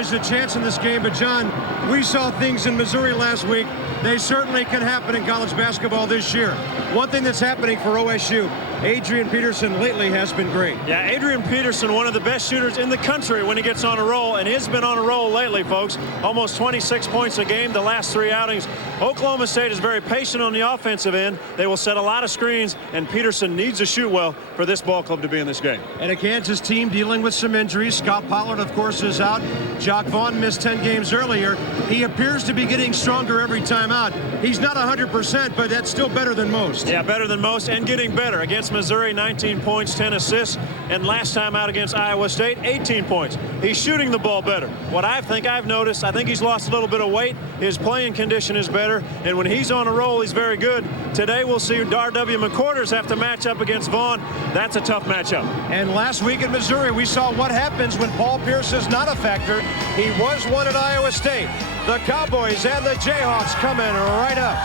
There's a chance in this game, but John, we saw things in Missouri last week. They certainly can happen in college basketball this year. One thing that's happening for OSU, Adrian Peterson lately has been great. Yeah, Adrian Peterson, one of the best shooters in the country when he gets on a roll, and he's been on a roll lately, folks. Almost 26 points a game the last 3 outings. Oklahoma State is very patient on the offensive end. They will set a lot of screens, and Peterson needs to shoot well for this ball club to be in this game. And a Kansas team dealing with some injuries. Scott Pollard, of course, is out. Jock Vaughn missed 10 games earlier. He appears to be getting stronger every time out. He's not 100%, but that's still better than most. Yeah, better than most and getting better. Against Missouri, 19 points, 10 assists. And last time out against Iowa State, 18 points. He's shooting the ball better. What I've noticed, I think he's lost a little bit of weight. His playing condition is better. And when he's on a roll, he's very good. Today, we'll see R.W. McQuarters have to match up against Vaughn. That's a tough matchup. And last week in Missouri, we saw what happens when Paul Pierce is not a factor. He was one at Iowa State. The Cowboys and the Jayhawks coming right up.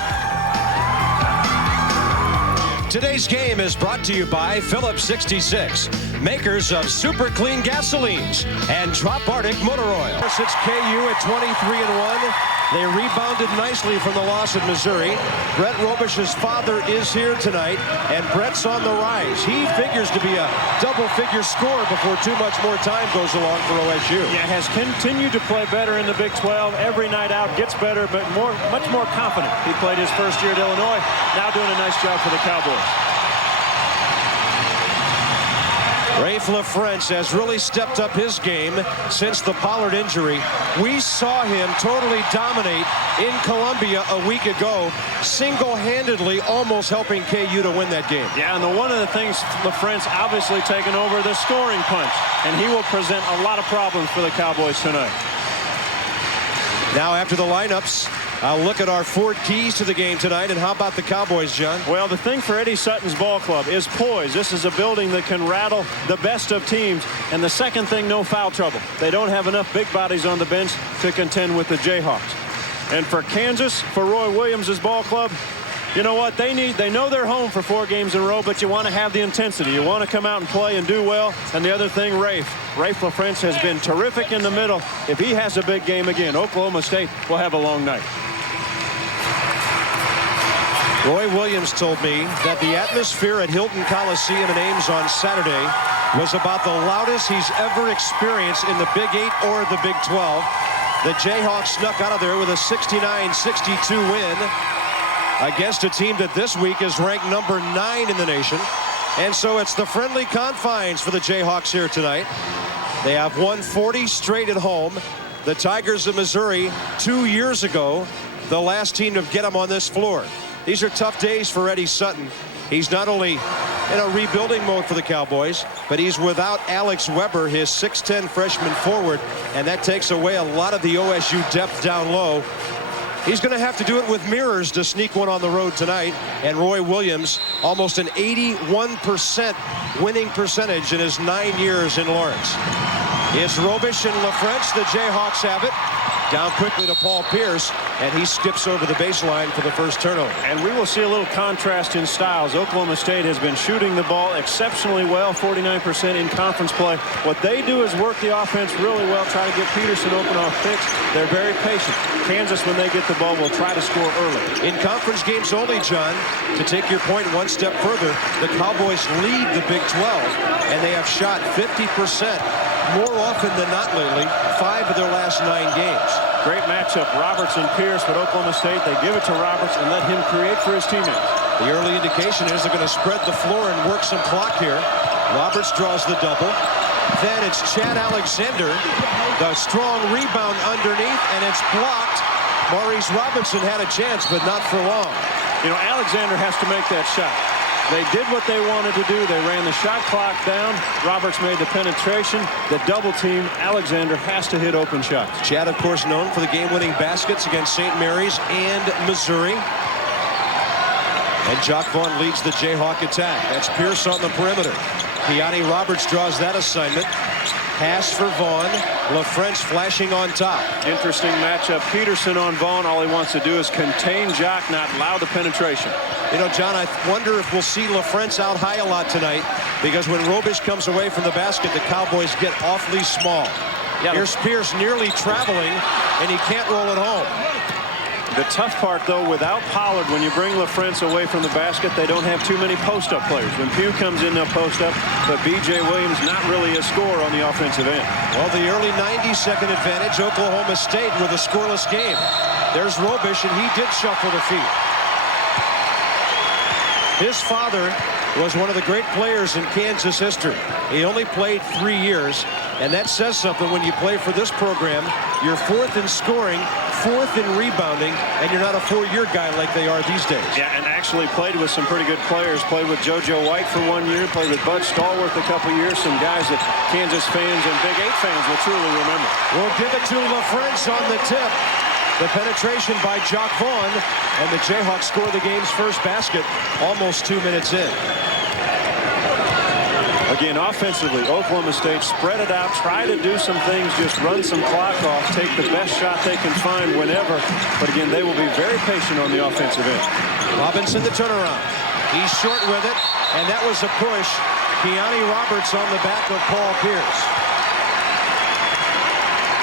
Today's game is brought to you by Phillips 66, makers of super clean gasolines, and Trop Arctic motor oil. It's KU at 23-1. They rebounded nicely from the loss at Missouri. Brett Robish's father is here tonight, and Brett's on the rise. He figures to be a double-figure scorer before too much more time goes along for OSU. Yeah, has continued to play better in the Big 12. Every night out gets better, but much more confident. He played his first year at Illinois, now doing a nice job for the Cowboys. Rafe LaFrentz has really stepped up his game since the Pollard injury. We saw him totally dominate in Columbia a week ago, single-handedly almost helping KU to win that game. Yeah, and one of the things LaFrentz obviously taken over the scoring punch, and he will present a lot of problems for the Cowboys tonight. Now after the lineups, I'll look at our 4 keys to the game tonight. And how about the Cowboys, John? Well, the thing for Eddie Sutton's ball club is poise. This is a building that can rattle the best of teams. And the second thing, no foul trouble. They don't have enough big bodies on the bench to contend with the Jayhawks. And for Kansas, for Roy Williams' ball club, you know what they know they're home for 4 games in a row, but you want to have the intensity. You want to come out and play and do well. And the other thing, Rafe LaFrentz has been terrific in the middle. If he has a big game again, Oklahoma State will have a long night. Roy Williams told me that the atmosphere at Hilton Coliseum in Ames on Saturday was about the loudest he's ever experienced in the Big 8 or the Big 12. The Jayhawks snuck out of there with a 69-62 win against a team that this week is ranked number 9 in the nation. And so it's the friendly confines for the Jayhawks here tonight. They have won 40 straight at home. The Tigers of Missouri 2 years ago, the last team to get them on this floor. These are tough days for Eddie Sutton. He's not only in a rebuilding mode for the Cowboys, but he's without Alex Weber, his 6'10 freshman forward, and that takes away a lot of the OSU depth down low. He's going to have to do it with mirrors to sneak one on the road tonight. And Roy Williams, almost an 81% winning percentage in his 9 years in Lawrence. It's Robish and LaFrentz. The Jayhawks have it. Down quickly to Paul Pierce, and he skips over the baseline for the first turnover. And we will see a little contrast in styles. Oklahoma State has been shooting the ball exceptionally well, 49% in conference play. What they do is work the offense really well, try to get Peterson open off picks. They're very patient. Kansas, when they get the ball, will try to score early. In conference games only, John, to take your point one step further, the Cowboys lead the Big 12, and they have shot 50% more often than not lately, 5 of their last 9 games. Great matchup, Roberts and Pierce, but Oklahoma State, they give it to Roberts and let him create for his teammates. The early indication is they're going to spread the floor and work some clock here. Roberts draws the double. Then it's Chad Alexander. The strong rebound underneath, and it's blocked. Maurice Robinson had a chance, but not for long. You know, Alexander has to make that shot. They did what they wanted to do. They ran the shot clock down. Roberts made the penetration. The double team. Alexander has to hit open shots. Chad, of course, known for the game-winning baskets against St. Mary's and Missouri. And Jock Vaughn leads the Jayhawk attack. That's Pierce on the perimeter. Keani Roberts draws that assignment. Pass for Vaughn. LaFrentz flashing on top. Interesting matchup. Peterson on Vaughn. All he wants to do is contain Jock, not allow the penetration. You know, John, I wonder if we'll see LaFrentz out high a lot tonight, because when Robish comes away from the basket, the Cowboys get awfully small. Here's Pierce nearly traveling, and he can't roll it home. The tough part, though, without Pollard, when you bring LaFrance away from the basket, they don't have too many post-up players. When Pugh comes in, they'll post up, but B.J. Williams not really a scorer on the offensive end. Well, the early 90-second advantage, Oklahoma State with a scoreless game. There's Robish, and he did shuffle the feet. His father was one of the great players in Kansas history. He only played 3 years, and that says something when you play for this program. You're fourth in scoring, fourth in rebounding, and you're not a four-year guy like they are these days. Yeah, and actually played with some pretty good players. Played with JoJo White for 1 year, played with Bud Stallworth a couple years, some guys that Kansas fans and Big 8 fans will truly remember. We'll give it to LaFrance on the tip. The penetration by Jock Vaughn, and the Jayhawks score the game's first basket almost 2 minutes in. Again, offensively, Oklahoma State spread it out, try to do some things, just run some clock off, take the best shot they can find whenever. But again, they will be very patient on the offensive end. Robinson the turnaround. He's short with it, and that was a push. Keani Roberts on the back of Paul Pierce.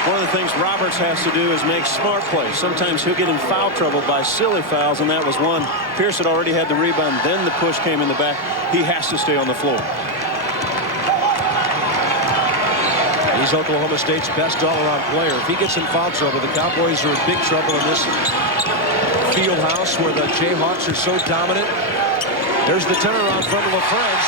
One of the things Roberts has to do is make smart plays. Sometimes he'll get in foul trouble by silly fouls, and that was one. Pierce had already had the rebound, then the push came in the back. He has to stay on the floor. He's Oklahoma State's best all-around player. If he gets in foul trouble, the Cowboys are in big trouble in this Fieldhouse where the Jayhawks are so dominant. There's the turnaround from LaFrance.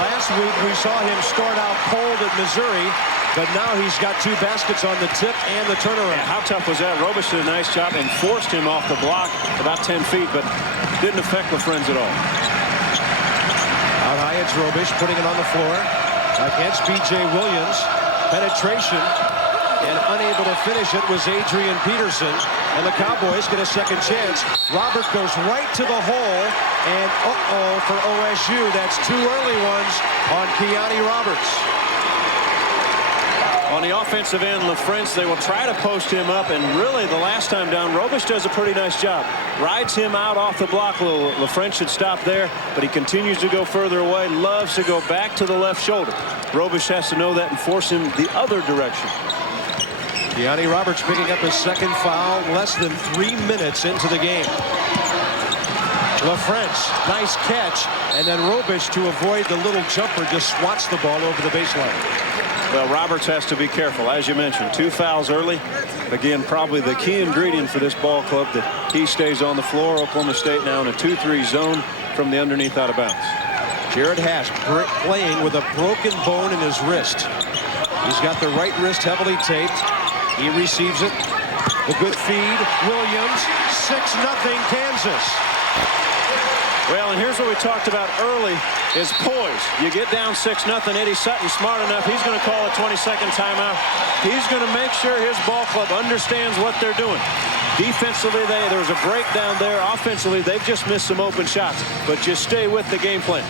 Last week we saw him start out cold at Missouri, but now he's got 2 baskets on the tip and the turnaround. Yeah, how tough was that? Robish did a nice job and forced him off the block about 10 feet, but didn't affect LaFrance at all. Out high, it's Robish putting it on the floor against B.J. Williams. Penetration, and unable to finish it was Adrian Peterson, and the Cowboys get a second chance. Robert goes right to the hole, and for OSU, that's 2 early ones on Keani Roberts. On the offensive end, LaFrance, they will try to post him up, and really the last time down, Robish does a pretty nice job. Rides him out off the block. LaFrance should stop there, but he continues to go further away, loves to go back to the left shoulder. Robish has to know that and force him the other direction. Keani Roberts picking up his second foul less than 3 minutes into the game. LaFrance, nice catch, and then Robish, to avoid the little jumper, just swats the ball over the baseline. Well, Roberts has to be careful, as you mentioned. 2 fouls early. Again, probably the key ingredient for this ball club that he stays on the floor. Oklahoma State now in a 2-3 zone from the underneath out of bounds. Jared Hass playing with a broken bone in his wrist. He's got the right wrist heavily taped. He receives it. The good feed. Williams. 6-0 Kansas. Well, and here's what we talked about early is poise. You get down 6-0. Eddie Sutton smart enough. He's going to call a 20-second timeout. He's going to make sure his ball club understands what they're doing. Defensively, there was a breakdown there. Offensively, they've just missed some open shots. But just stay with the game plan.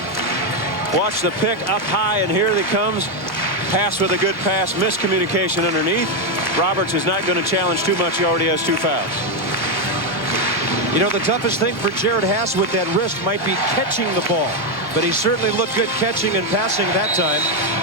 Watch the pick up high, and here he comes. Pass with a good pass. Miscommunication underneath. Roberts is not going to challenge too much. He already has 2 fouls. You know, the toughest thing for Jared Hass with that wrist might be catching the ball. But he certainly looked good catching and passing that time.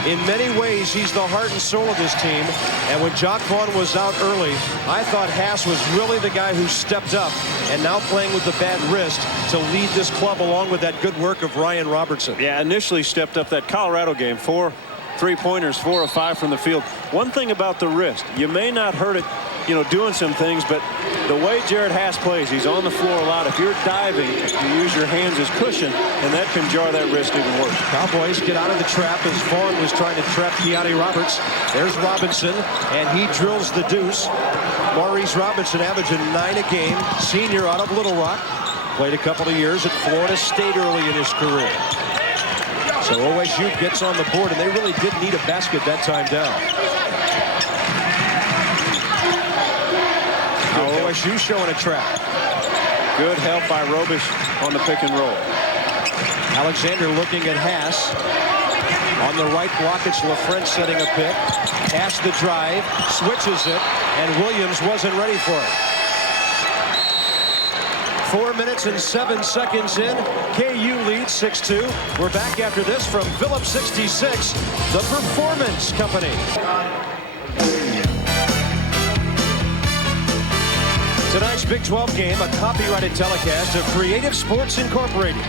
In many ways, he's the heart and soul of this team. And when Jock Vaughn was out early, I thought Hass was really the guy who stepped up and now playing with the bad wrist to lead this club along with that good work of Ryan Robertson. Yeah, initially stepped up that Colorado game. 4 3-pointers, 4 of 5 from the field. One thing about the wrist, you may not hurt it, doing some things, but the way Jared Hass plays, he's on the floor a lot. If you're diving, you use your hands as cushion, and that can jar that wrist even worse. Cowboys get out of the trap as Vaughn was trying to trap Keani Roberts. There's Robinson, and he drills the deuce. Maurice Robinson averaging 9 a game, senior out of Little Rock. Played a couple of years at Florida State early in his career. So OSU gets on the board, and they really did need a basket that time down. Now OSU showing a trap. Good help by Robish on the pick and roll. Alexander looking at Hass. On the right block, it's LaFrance setting a pick. Hass the drive, switches it, and Williams wasn't ready for it. 4 minutes and 7 seconds in. KU leads 6-2. We're back after this from Phillips 66, the Performance Company. Big 12 game a copyrighted telecast of Creative Sports Incorporated.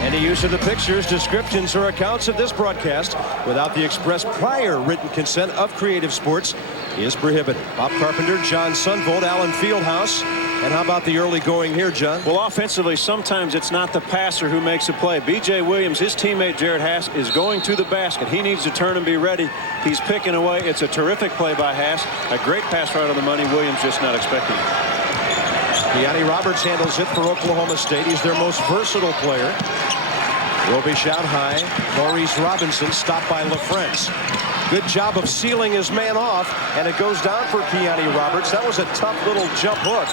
Any use of the pictures, descriptions, or accounts of this broadcast without the express prior written consent of Creative Sports is prohibited. Bob Carpenter, John Sunvold, Allen Fieldhouse. And how about the early going here, John? Well, offensively, sometimes it's not the passer who makes a play. B.J. Williams, his teammate Jared Haas, is going to the basket. He needs to turn and be ready. He's picking away. It's a terrific play by Haas. A great pass right on the money. Williams just not expecting it. Keani Roberts handles it for Oklahoma State. He's their most versatile player. Robish out high. Maurice Robinson stopped by LaFrentz. Good job of sealing his man off, and it goes down for Keani Roberts. That was a tough little jump hook,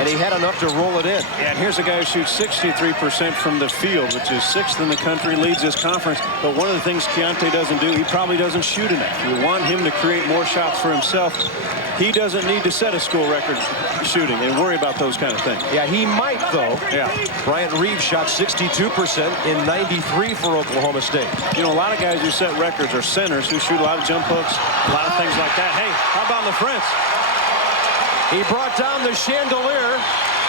and he had enough to roll it in. Yeah, and here's a guy who shoots 63% from the field, which is 6th in the country, leads this conference. But one of the things Keontae doesn't do, he probably doesn't shoot enough. You want him to create more shots for himself. He doesn't need to set a school record shooting and worry about those kind of things. Yeah, he might, though. Yeah. Bryant Reeves shot 62% in 93 for Oklahoma State. You know, a lot of guys who set records are centers who shoot a lot of jump hooks, a lot of things like that. Hey, how about LaFrentz? He brought down the chandelier.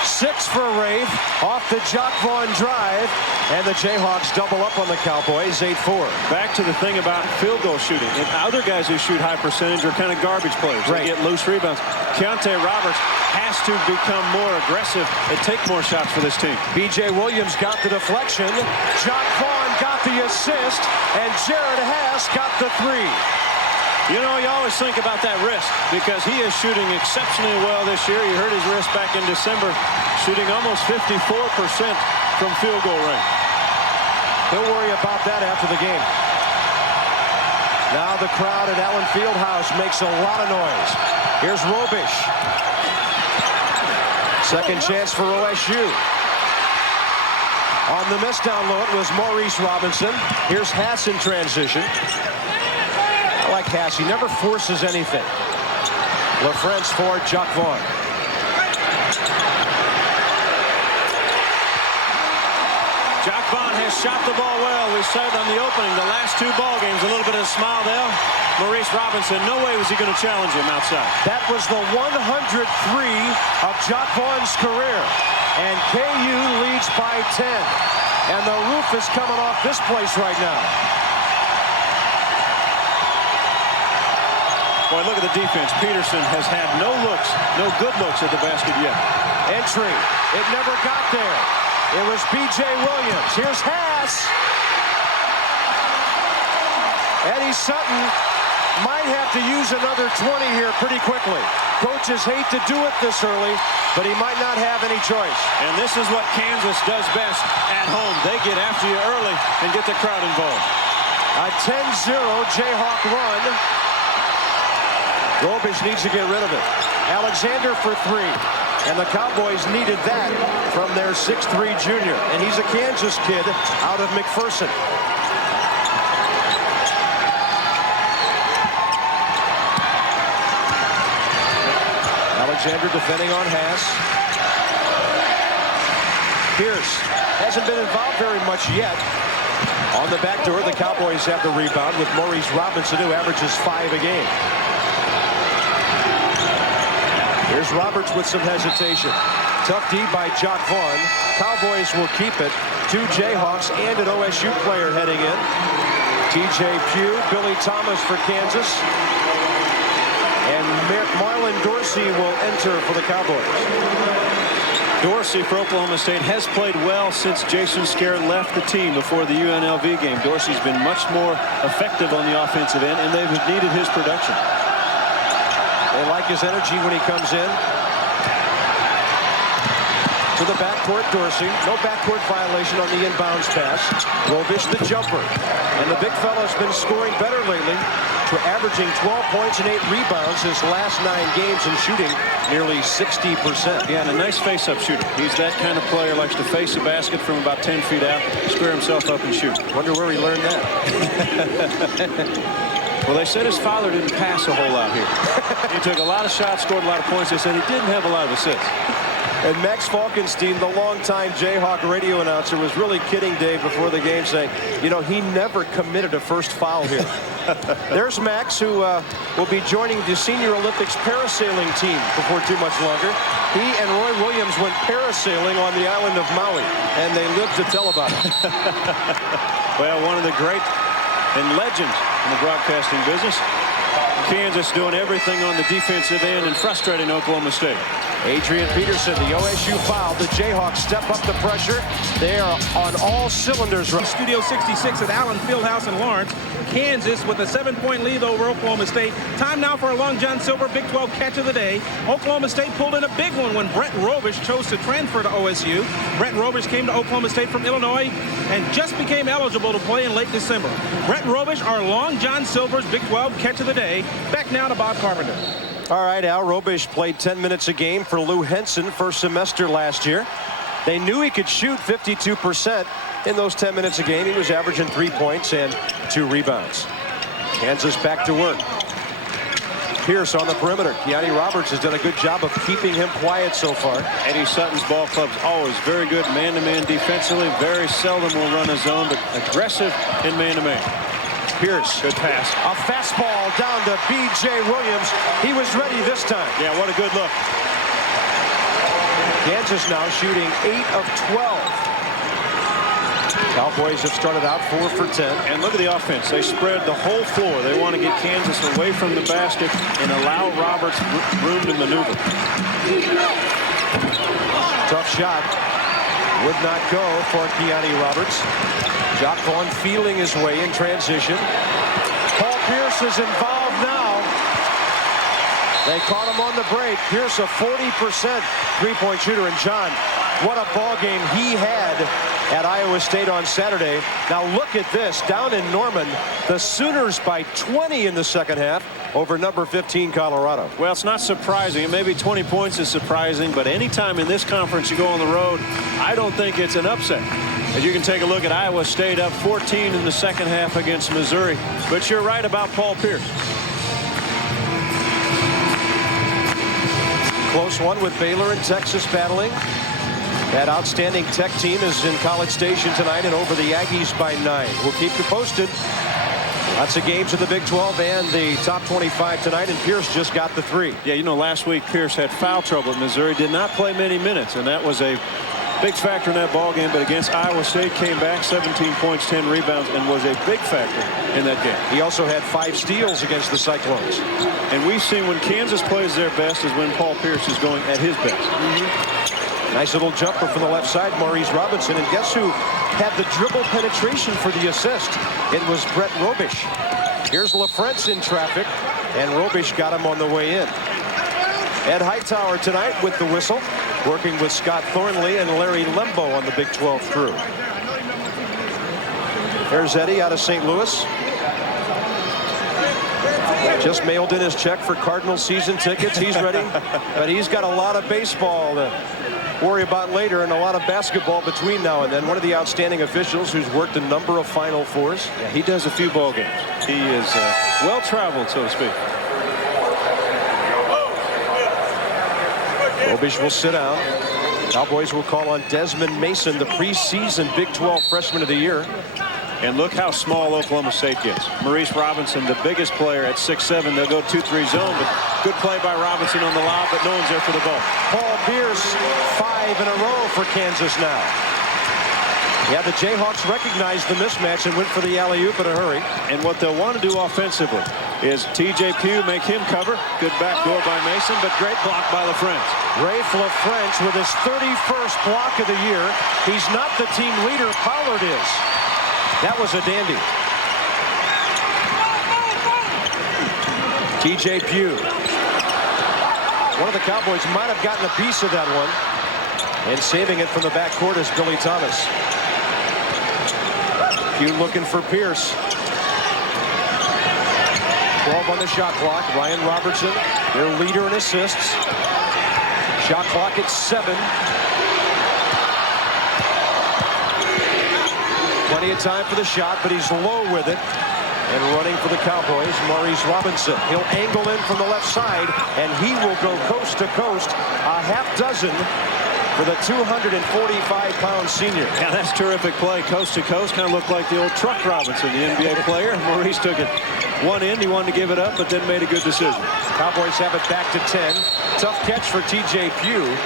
6 for Rafe off the Jock Vaughn drive, and the Jayhawks double up on the Cowboys, 8-4. Back to the thing about field goal shooting. And other guys who shoot high percentage are kind of garbage players. Right. They get loose rebounds. Keontae Roberts has to become more aggressive and take more shots for this team. B.J. Williams got the deflection. Jock Vaughn got the assist, and Jared Haas got the 3. You know, you always think about that wrist because he is shooting exceptionally well this year. He hurt his wrist back in December, shooting almost 54% from field goal range. He'll worry about that after the game. Now the crowd at Allen Fieldhouse makes a lot of noise. Here's Robish. Second chance for OSU. On the miss down low, it was Maurice Robinson. Here's Haas in transition. I like Haas. He never forces anything. LaFrentz for Jock Vaughn. Jock Vaughn has shot the ball well. We said on the opening, the last 2 ball games, a little bit of a smile there. Maurice Robinson, no way was he going to challenge him outside. That was the 103 of Jock Vaughn's career. And KU leads by 10. And the roof is coming off this place right now. Boy, look at the defense. Peterson has had no good looks at the basket yet. Entry. It never got there. It was B.J. Williams. Here's Haas. Eddie Sutton might have to use another 20 here pretty quickly. Coaches hate to do it this early, but he might not have any choice. And this is what Kansas does best at home. They get after you early and get the crowd involved. A 10-0 Jayhawk run. Robish needs to get rid of it. Alexander for 3. And the Cowboys needed that from their 6'3 junior. And he's a Kansas kid out of McPherson. Alexander defending on Haas. Pierce hasn't been involved very much yet. On the back door, the Cowboys have the rebound with Maurice Robinson, who averages 5 a game. Here's Roberts with some hesitation. Tough D by Jock Vaughn. Cowboys will keep it. 2 Jayhawks and an OSU player heading in. TJ Pugh, Billy Thomas for Kansas. And Marlon Dorsey will enter for the Cowboys. Dorsey for Oklahoma State has played well since Jason Scarrett left the team before the UNLV game. Dorsey's been much more effective on the offensive end, and they've needed his production. They like his energy when he comes in. To the backcourt, Dorsey. No backcourt violation on the inbounds pass. Robish the jumper. And the big fella's been scoring better lately, averaging 12 points and 8 rebounds his last 9 games and shooting nearly 60%. Yeah, and a nice face-up shooter. He's that kind of player, likes to face a basket from about 10 feet out, square himself up and shoot. Wonder where he learned that. Well, they said his father didn't pass a whole lot here. He took a lot of shots, scored a lot of points. They said he didn't have a lot of assists. And Max Falkenstein, the longtime Jayhawk radio announcer, was really kidding Dave before the game, saying, you know, he never committed a first foul here. There's Max, who will be joining the Senior Olympics parasailing team before too much longer. He and Roy Williams went parasailing on the island of Maui, and they lived to tell about it. Well, one of the great and legends in the broadcasting business. Kansas doing everything on the defensive end and frustrating Oklahoma State. Adrian Peterson, the OSU foul. The Jayhawks step up the pressure. They are on all cylinders. Studio 66 at Allen Fieldhouse in Lawrence. Kansas with a 7-point lead over Oklahoma State. Time now for a Long John Silver Big 12 catch of the day. Oklahoma State pulled in a big one when Brett Robish chose to transfer to OSU. Brett Robish came to Oklahoma State from Illinois and just became eligible to play in late December. Brett Robish, our Long John Silver's Big 12 catch of the day. Back now to Bob Carpenter. All right, Al Robish played 10 minutes a game for Lou Henson first semester last year. They knew he could shoot 52% in those 10 minutes a game. He was averaging 3 points and 2 rebounds. Kansas back to work. Pierce on the perimeter. Keani Roberts has done a good job of keeping him quiet so far. Eddie Sutton's ball club's always very good man-to-man defensively. Very seldom will run a zone, but aggressive in man-to-man. Pierce. Good pass. A fastball down to B.J. Williams. He was ready this time. Yeah, what a good look. Kansas now shooting 8 of 12. Cowboys have started out 4 for 10. And look at the offense. They spread the whole floor. They want to get Kansas away from the basket and allow Roberts room to maneuver. Tough shot. Would not go for Keani Roberts. Jock Vaughn feeling his way in transition. Paul Pierce is involved now. They caught him on the break. Pierce, a 40% three-point shooter. And John, what a ball game he had at Iowa State on Saturday. Now look at this. Down in Norman, the Sooners by 20 in the second half over number 15 Colorado. Well, it's not surprising. Maybe 20 points is surprising, but anytime in this conference you go on the road, I don't think it's an upset. As you can take a look at Iowa State up 14 in the second half against Missouri. But you're right about Paul Pierce. Close one with Baylor and Texas battling. That outstanding Tech team is in College Station tonight and over the Aggies by 9. We'll keep you posted. Lots of games in the Big 12 and the top 25 tonight, and Pierce just got the 3. Yeah, you know, last week Pierce had foul trouble at Missouri, did not play many minutes, and that was a big factor in that ball game. But against Iowa State, came back 17 points, 10 rebounds, and was a big factor in that game. He also had 5 steals against the Cyclones. And we've seen when Kansas plays their best is when Paul Pierce is going at his best. Nice little jumper from the left side, Maurice Robinson. And guess who had the dribble penetration for the assist? It was Brett Robish. Here's LaFrentz in traffic, and Robish got him on the way in. Ed Hightower tonight with the whistle, working with Scott Thornley and Larry Lembo on the Big 12 crew. There's Eddie out of St. Louis. Just mailed in his check for Cardinal season tickets. He's ready, but he's got a lot of baseball to worry about later and a lot of basketball between now and then. One of the outstanding officials who's worked a number of Final Fours. Yeah, he does a few ball games. He is well-traveled, so to speak. Robish will sit down. Cowboys will call on Desmond Mason, the preseason Big 12 Freshman of the Year. And look how small Oklahoma State gets. Maurice Robinson, the biggest player at 6'7". They'll go 2-3 zone, but good play by Robinson on the lob, but no one's there for the ball. Paul Pierce, 5 in a row for Kansas now. Yeah, the Jayhawks recognized the mismatch and went for the alley-oop in a hurry. And what they'll want to do offensively is T.J. Pugh make him cover. Good backdoor by Mason, but great block by LaFrentz. Rafe LaFrentz with his 31st block of the year. He's not the team leader. Pollard is. That was a dandy. T.J. Pugh. One of the Cowboys might have gotten a piece of that one. And saving it from the backcourt is Billy Thomas. Pugh looking for Pierce. 12 on the shot clock. Ryan Robertson, their leader in assists. Shot clock at 7. Plenty of time for the shot, but he's low with it. And running for the Cowboys, Maurice Robinson. He'll angle in from the left side, and he will go coast to coast. A half dozen for the 245-pound senior. Yeah, that's terrific play, coast to coast. Kind of looked like the old Truck Robinson, the NBA player. Maurice took it one end. He wanted to give it up, but then made a good decision. Cowboys have it back to 10. Tough catch for T.J. Pugh.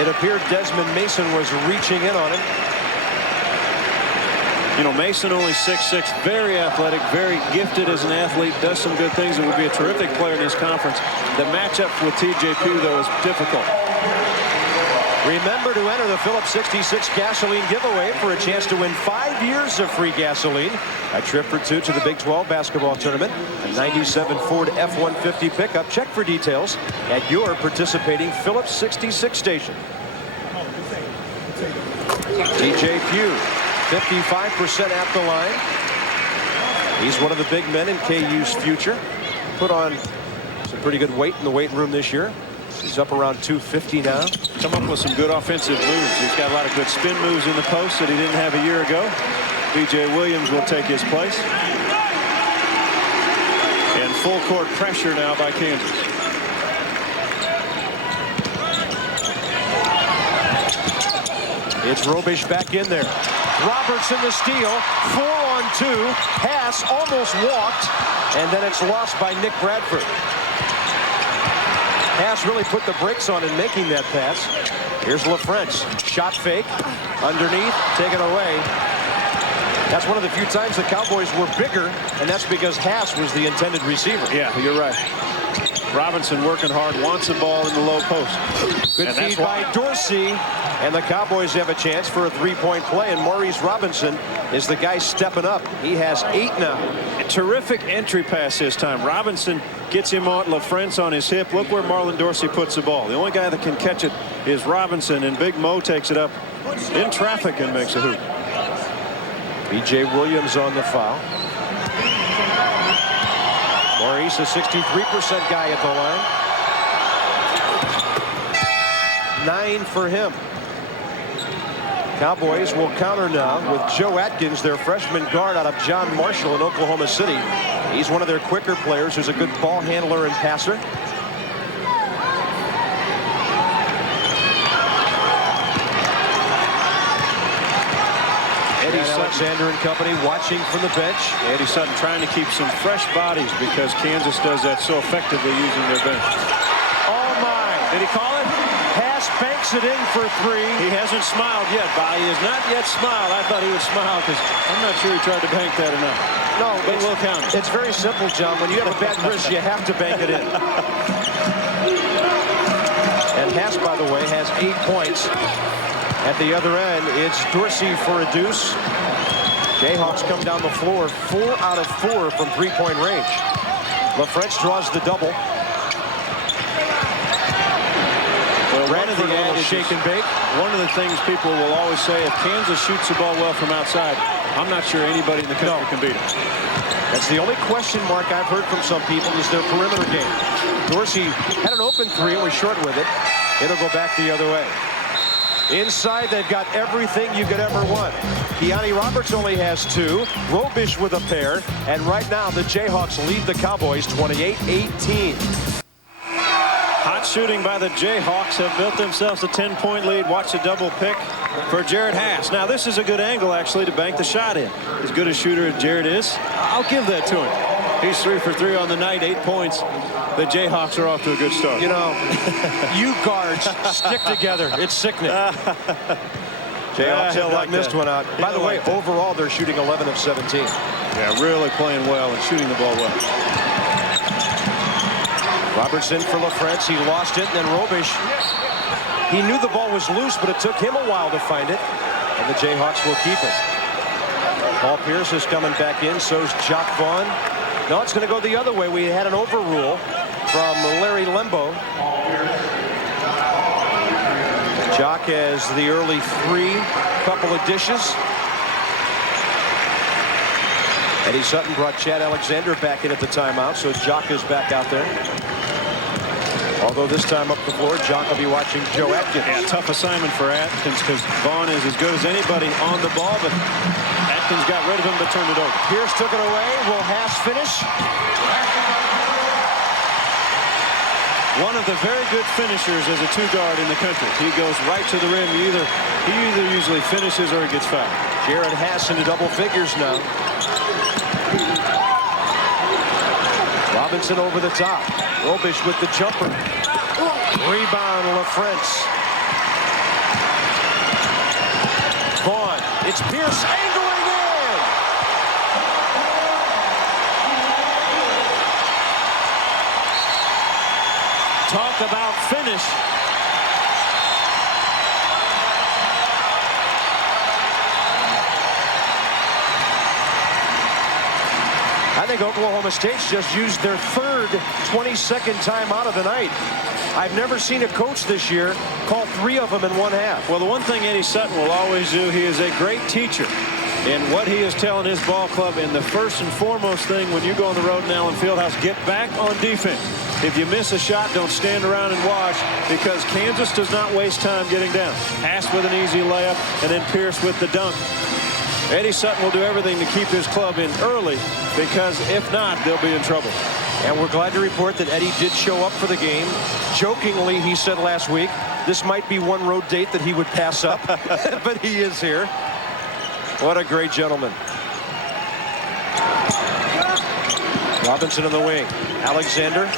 It appeared Desmond Mason was reaching in on him. You know, Mason only 6'6", very athletic, very gifted as an athlete, does some good things, and would be a terrific player in this conference. The matchup with T.J. Pugh, though, is difficult. Remember to enter the Phillips 66 gasoline giveaway for a chance to win 5 years of free gasoline, a trip for 2 to the Big 12 basketball tournament, a 97 Ford F-150 pickup. Check for details at your participating Phillips 66 station. T.J. Pugh, 55% at the line. He's one of the big men in KU's future. Put on some pretty good weight in the weight room this year. He's up around 250 now. Come up with some good offensive moves. He's got a lot of good spin moves in the post that he didn't have a year ago. B.J. Williams will take his place. And full court pressure now by Kansas. It's Robish back in there. Robertson the steal. 4-on-2. Pass almost walked. And then it's lost by Nick Bradford. Pass really put the brakes on in making that pass. Here's LaFrentz. Shot fake. Underneath. Taken away. That's one of the few times the Cowboys were bigger, and that's because Haas was the intended receiver. Yeah, you're right. Robinson working hard, wants the ball in the low post. Good feed by Dorsey, and the Cowboys have a chance for a three-point play, and Maurice Robinson is the guy stepping up. He has 8 now. A terrific entry pass this time. Robinson gets him on LaFrentz on his hip. Look where Marlon Dorsey puts the ball. The only guy that can catch it is Robinson, and Big Mo takes it up in traffic and makes a hoop. B.J. Williams on the foul. Maurice, a 63% guy at the line. 9 for him. Cowboys will counter now with Joe Atkins, their freshman guard out of John Marshall in Oklahoma City. He's one of their quicker players who's a good ball handler and passer. Alexander and company watching from the bench. Eddie Sutton trying to keep some fresh bodies because Kansas does that so effectively using their bench. Oh my. Did he call it? Haas banks it in for 3. He hasn't smiled yet, Bobby. He has not yet smiled. I thought he would smile because I'm not sure he tried to bank that enough. No, but we'll count it. It's very simple, John. When you have a bad wrist, you have to bank it in. And Haas, by the way, has 8 points. At the other end, it's Dorsey for a deuce. Jayhawks come down the floor 4 out of 4 from three-point range. LaFrentz draws the double. Well, Bradford a little shake and bake. One of the things people will always say, if Kansas shoots the ball well from outside, I'm not sure anybody in the country can beat it. That's the only question mark I've heard from some people is their perimeter game. Dorsey had an open 3 and was short with it. It'll go back the other way. Inside, they've got everything you could ever want. Keani Roberts only has 2. Robish with a pair. And right now, the Jayhawks lead the Cowboys 28-18. Hot shooting by the Jayhawks have built themselves a 10-point lead. Watch the double pick for Jared Haas. Now, this is a good angle, actually, to bank the shot in. As good a shooter as Jared is, I'll give that to him. He's 3 for 3 on the night, 8 points. The Jayhawks are off to a good start. You know, you guards stick together. It's sickening. Jayhawks have not missed one out. By the way, overall, they're shooting 11 of 17. Yeah, really playing well and shooting the ball well. Robertson for LaFrentz. He lost it, and then Robish. He knew the ball was loose, but it took him a while to find it. And the Jayhawks will keep it. Paul Pierce is coming back in. So's Jock Vaughn. No, it's going to go the other way. We had an overrule from Larry Lembo. Jock has the early 3, couple of dishes. Eddie Sutton brought Chad Alexander back in at the timeout, so Jock is back out there. Although this time up the floor, Jock will be watching Joe Atkins. Yeah, tough assignment for Atkins because Vaughn is as good as anybody on the ball, but Atkins got rid of him but turned it over. Pierce took it away. Will Haas finish? One of the very good finishers as a two-guard in the country. He goes right to the rim. He either usually finishes or he gets fouled. Jared Hass into double figures now. Robinson over the top. Robish with the jumper. Rebound, LaFrance. Vaughn. It's Pierce angling in. Talk about finish. I think Oklahoma State's just used their third 22nd timeout of the night. I've never seen a coach this year call 3 of them in one half. Well, the one thing Eddie Sutton will always do, he is a great teacher. And what he is telling his ball club, and the first and foremost thing when you go on the road in Allen Fieldhouse, get back on defense. If you miss a shot, don't stand around and watch, because Kansas does not waste time getting down. Hass with an easy layup, and then Pierce with the dunk. Eddie Sutton will do everything to keep his club in early, because if not, they'll be in trouble. And we're glad to report that Eddie did show up for the game. Jokingly, he said last week, this might be one road date that he would pass up, but he is here. What a great gentleman. Robinson in the wing. Alexander,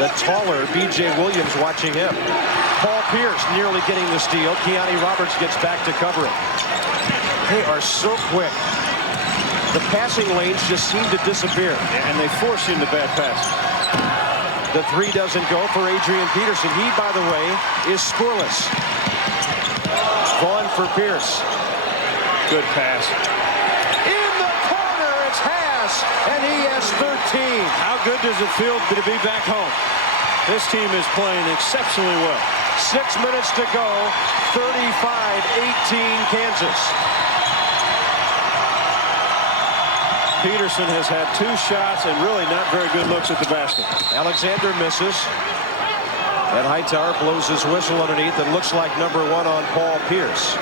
the taller B.J. Williams watching him. Paul Pierce nearly getting the steal. Keani Roberts gets back to cover it. They are so quick. The passing lanes just seem to disappear. And they force you into bad passes. The 3 doesn't go for Adrian Peterson. He, by the way, is scoreless. Vaughn for Pierce. Good pass. In the corner, it's Hass, and he has 13. How good does it feel to be back home? This team is playing exceptionally well. 6 minutes to go. 35-18 Kansas. Peterson has had 2 shots and really not very good looks at the basket. Alexander misses. And Hightower blows his whistle underneath. It looks like number 1 on Paul Pierce.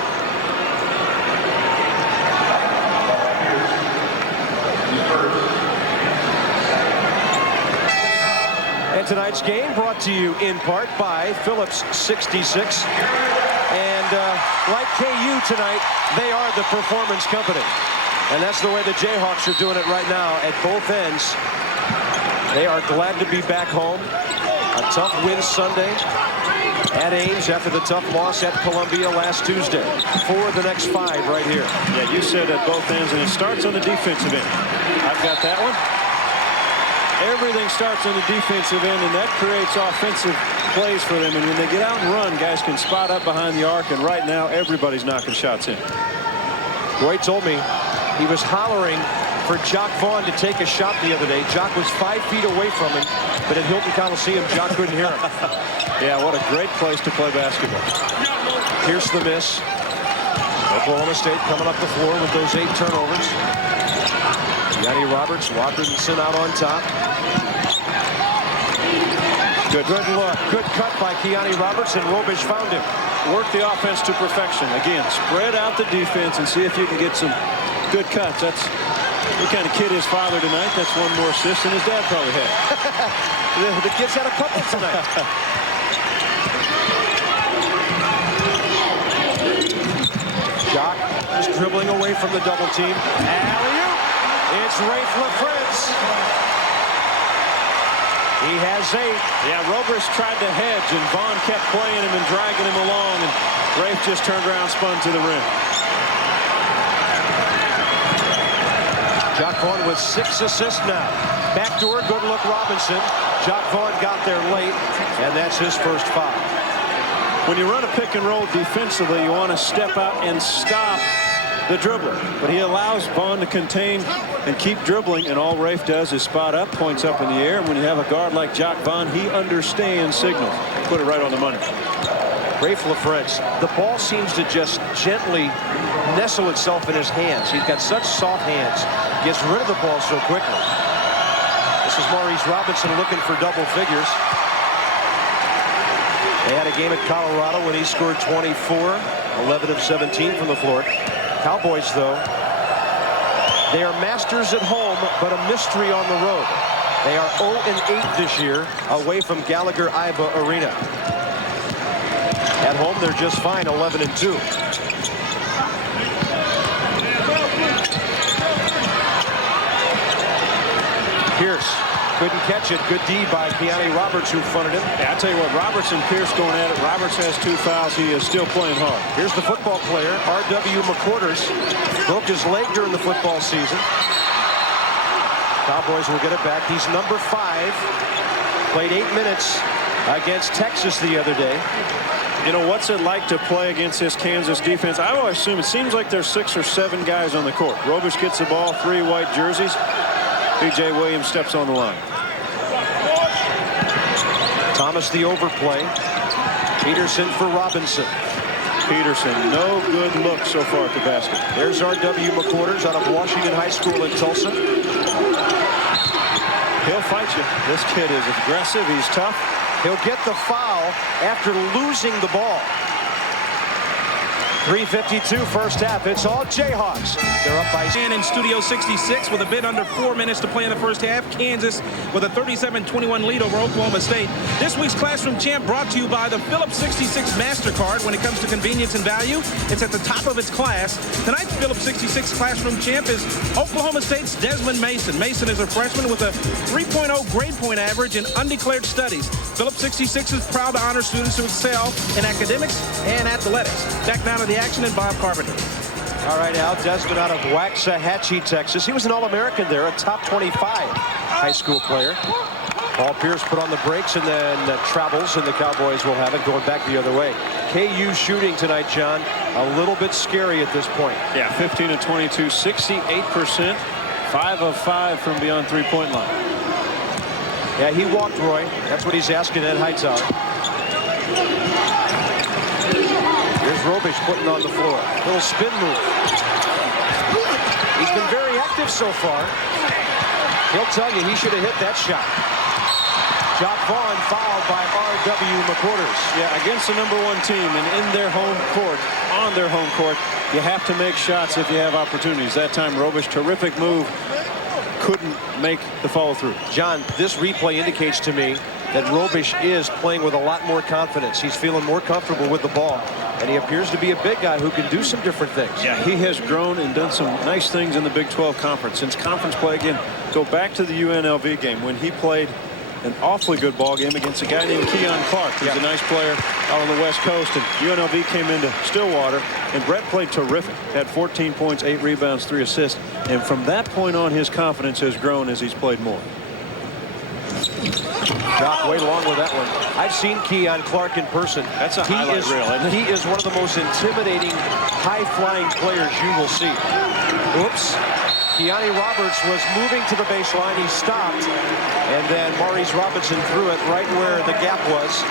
And tonight's game brought to you in part by Phillips 66. And like KU tonight, they are the performance company. And that's the way the Jayhawks are doing it right now at both ends. They are glad to be back home. A tough win Sunday at Ames after the tough loss at Columbia last Tuesday. For the next 5 right here. Yeah, you said at both ends, and it starts on the defensive end. I've got that one. Everything starts on the defensive end, and that creates offensive plays for them. And when they get out and run, guys can spot up behind the arc, and right now everybody's knocking shots in. Roy told me he was hollering for Jock Vaughn to take a shot the other day. Jock was 5 feet away from him, but at Hilton Coliseum, Jock couldn't hear him. Yeah, what a great place to play basketball. Here's the miss. Oklahoma State coming up the floor with those 8 turnovers. Yanni Roberts, Watkinson out on top. Good look. Good cut by Keani Roberts, and Robish found him. Work the offense to perfection. Again, spread out the defense and see if you can get some good cuts. That's what kind of kid his father tonight. That's one more assist than his dad probably had. The kid's had a couple tonight. Jock just dribbling away from the double team. Alley-oop. It's Rafe LaFrance. He has 8. Yeah, Roberts tried to hedge, and Vaughn kept playing him and dragging him along, and Rafe just turned around, spun to the rim. Jock Vaughn with 6 assists now. Backdoor, good look Robinson. Jock Vaughn got there late, and that's his first foul. When you run a pick and roll defensively, you want to step out and stop the dribbler. But he allows Vaughn to contain and keep dribbling, and all Rafe does is spot up, points up in the air. And when you have a guard like Jock Vaughn, he understands signals. Put it right on the money. Rafe LaFrance, the ball seems to just gently nestle itself in his hands. He's got such soft hands. Gets rid of the ball so quickly. This is Maurice Robinson looking for double figures. They had a game at Colorado when he scored 24, 11 of 17 from the floor. Cowboys, though, they are masters at home, but a mystery on the road. They are 0-8 this year away from Gallagher-Iba Arena. At home, they're just fine, 11-2. Pierce couldn't catch it. Good D by Keani Roberts, who fronted him. Yeah, I tell you what, Roberts and Pierce going at it. Roberts has 2 fouls. He is still playing hard. Here's the football player, R.W. McQuarters. Broke his leg during the football season. Cowboys will get it back. He's number 5. Played 8 minutes against Texas the other day. You know, what's it like to play against this Kansas defense? I always assume it seems like there's 6 or 7 guys on the court. Robish gets the ball, 3 white jerseys. P.J. Williams steps on the line. Thomas the overplay. Peterson for Robinson. Peterson, no good look so far at the basket. There's R.W. McQuarters out of Washington High School in Tulsa. He'll fight you. This kid is aggressive. He's tough. He'll get the foul after losing the ball. 3:52 first half. It's all Jayhawks. They're up by. And in Studio 66 with a bit under 4 minutes to play in the first half. Kansas with a 37-21 lead over Oklahoma State. This week's Classroom Champ brought to you by the Phillips 66 MasterCard. When it comes to convenience and value, it's at the top of its class. Tonight's Phillips 66 Classroom Champ is Oklahoma State's Desmond Mason. Mason is a freshman with a 3.0 grade point average in undeclared studies. Phillips 66 is proud to honor students who excel in academics and athletics. Back now to the action and Bob Carpenter. All right, Al. Desmond out of Waxahachie, Texas. He was an All-American there, a top 25 high school player. Paul Pierce put on the brakes and then travels, and the Cowboys will have it going back the other way. KU shooting tonight, John, a little bit scary at this point. Yeah, 15 of 22, 68%, 5 of 5 from beyond three-point line. Yeah, he walked, Roy. That's what he's asking Ed Hightower. Here's Robish putting on the floor. Little spin move. He's been very active so far. He'll tell you he should have hit that shot. Jock Vaughn fouled by R.W. McQuarters. Yeah, against the #1 team and in their home court, on their home court, you have to make shots if you have opportunities. That time, Robish, terrific move, couldn't make the follow through. John, this replay indicates to me that Robish is playing with a lot more confidence. He's feeling more comfortable with the ball, and he appears to be a big guy who can do some different things. Yeah, he has grown and done some nice things in the Big 12 Conference. Since conference play, again, go back to the UNLV game when he played an awfully good ball game against a guy named Keon Clark, who's a nice player out on the West Coast, and UNLV came into Stillwater, and Brett played terrific. Had 14 points, 8 rebounds, 3 assists, and from that point on, his confidence has grown as he's played more. Jock way long with that one. I've seen Keon Clark in person. That's a highlight reel, isn't it? He is one of the most intimidating, high-flying players you will see. Oops. Keani Roberts was moving to the baseline. He stopped, and then Maurice Robinson threw it right where the gap was.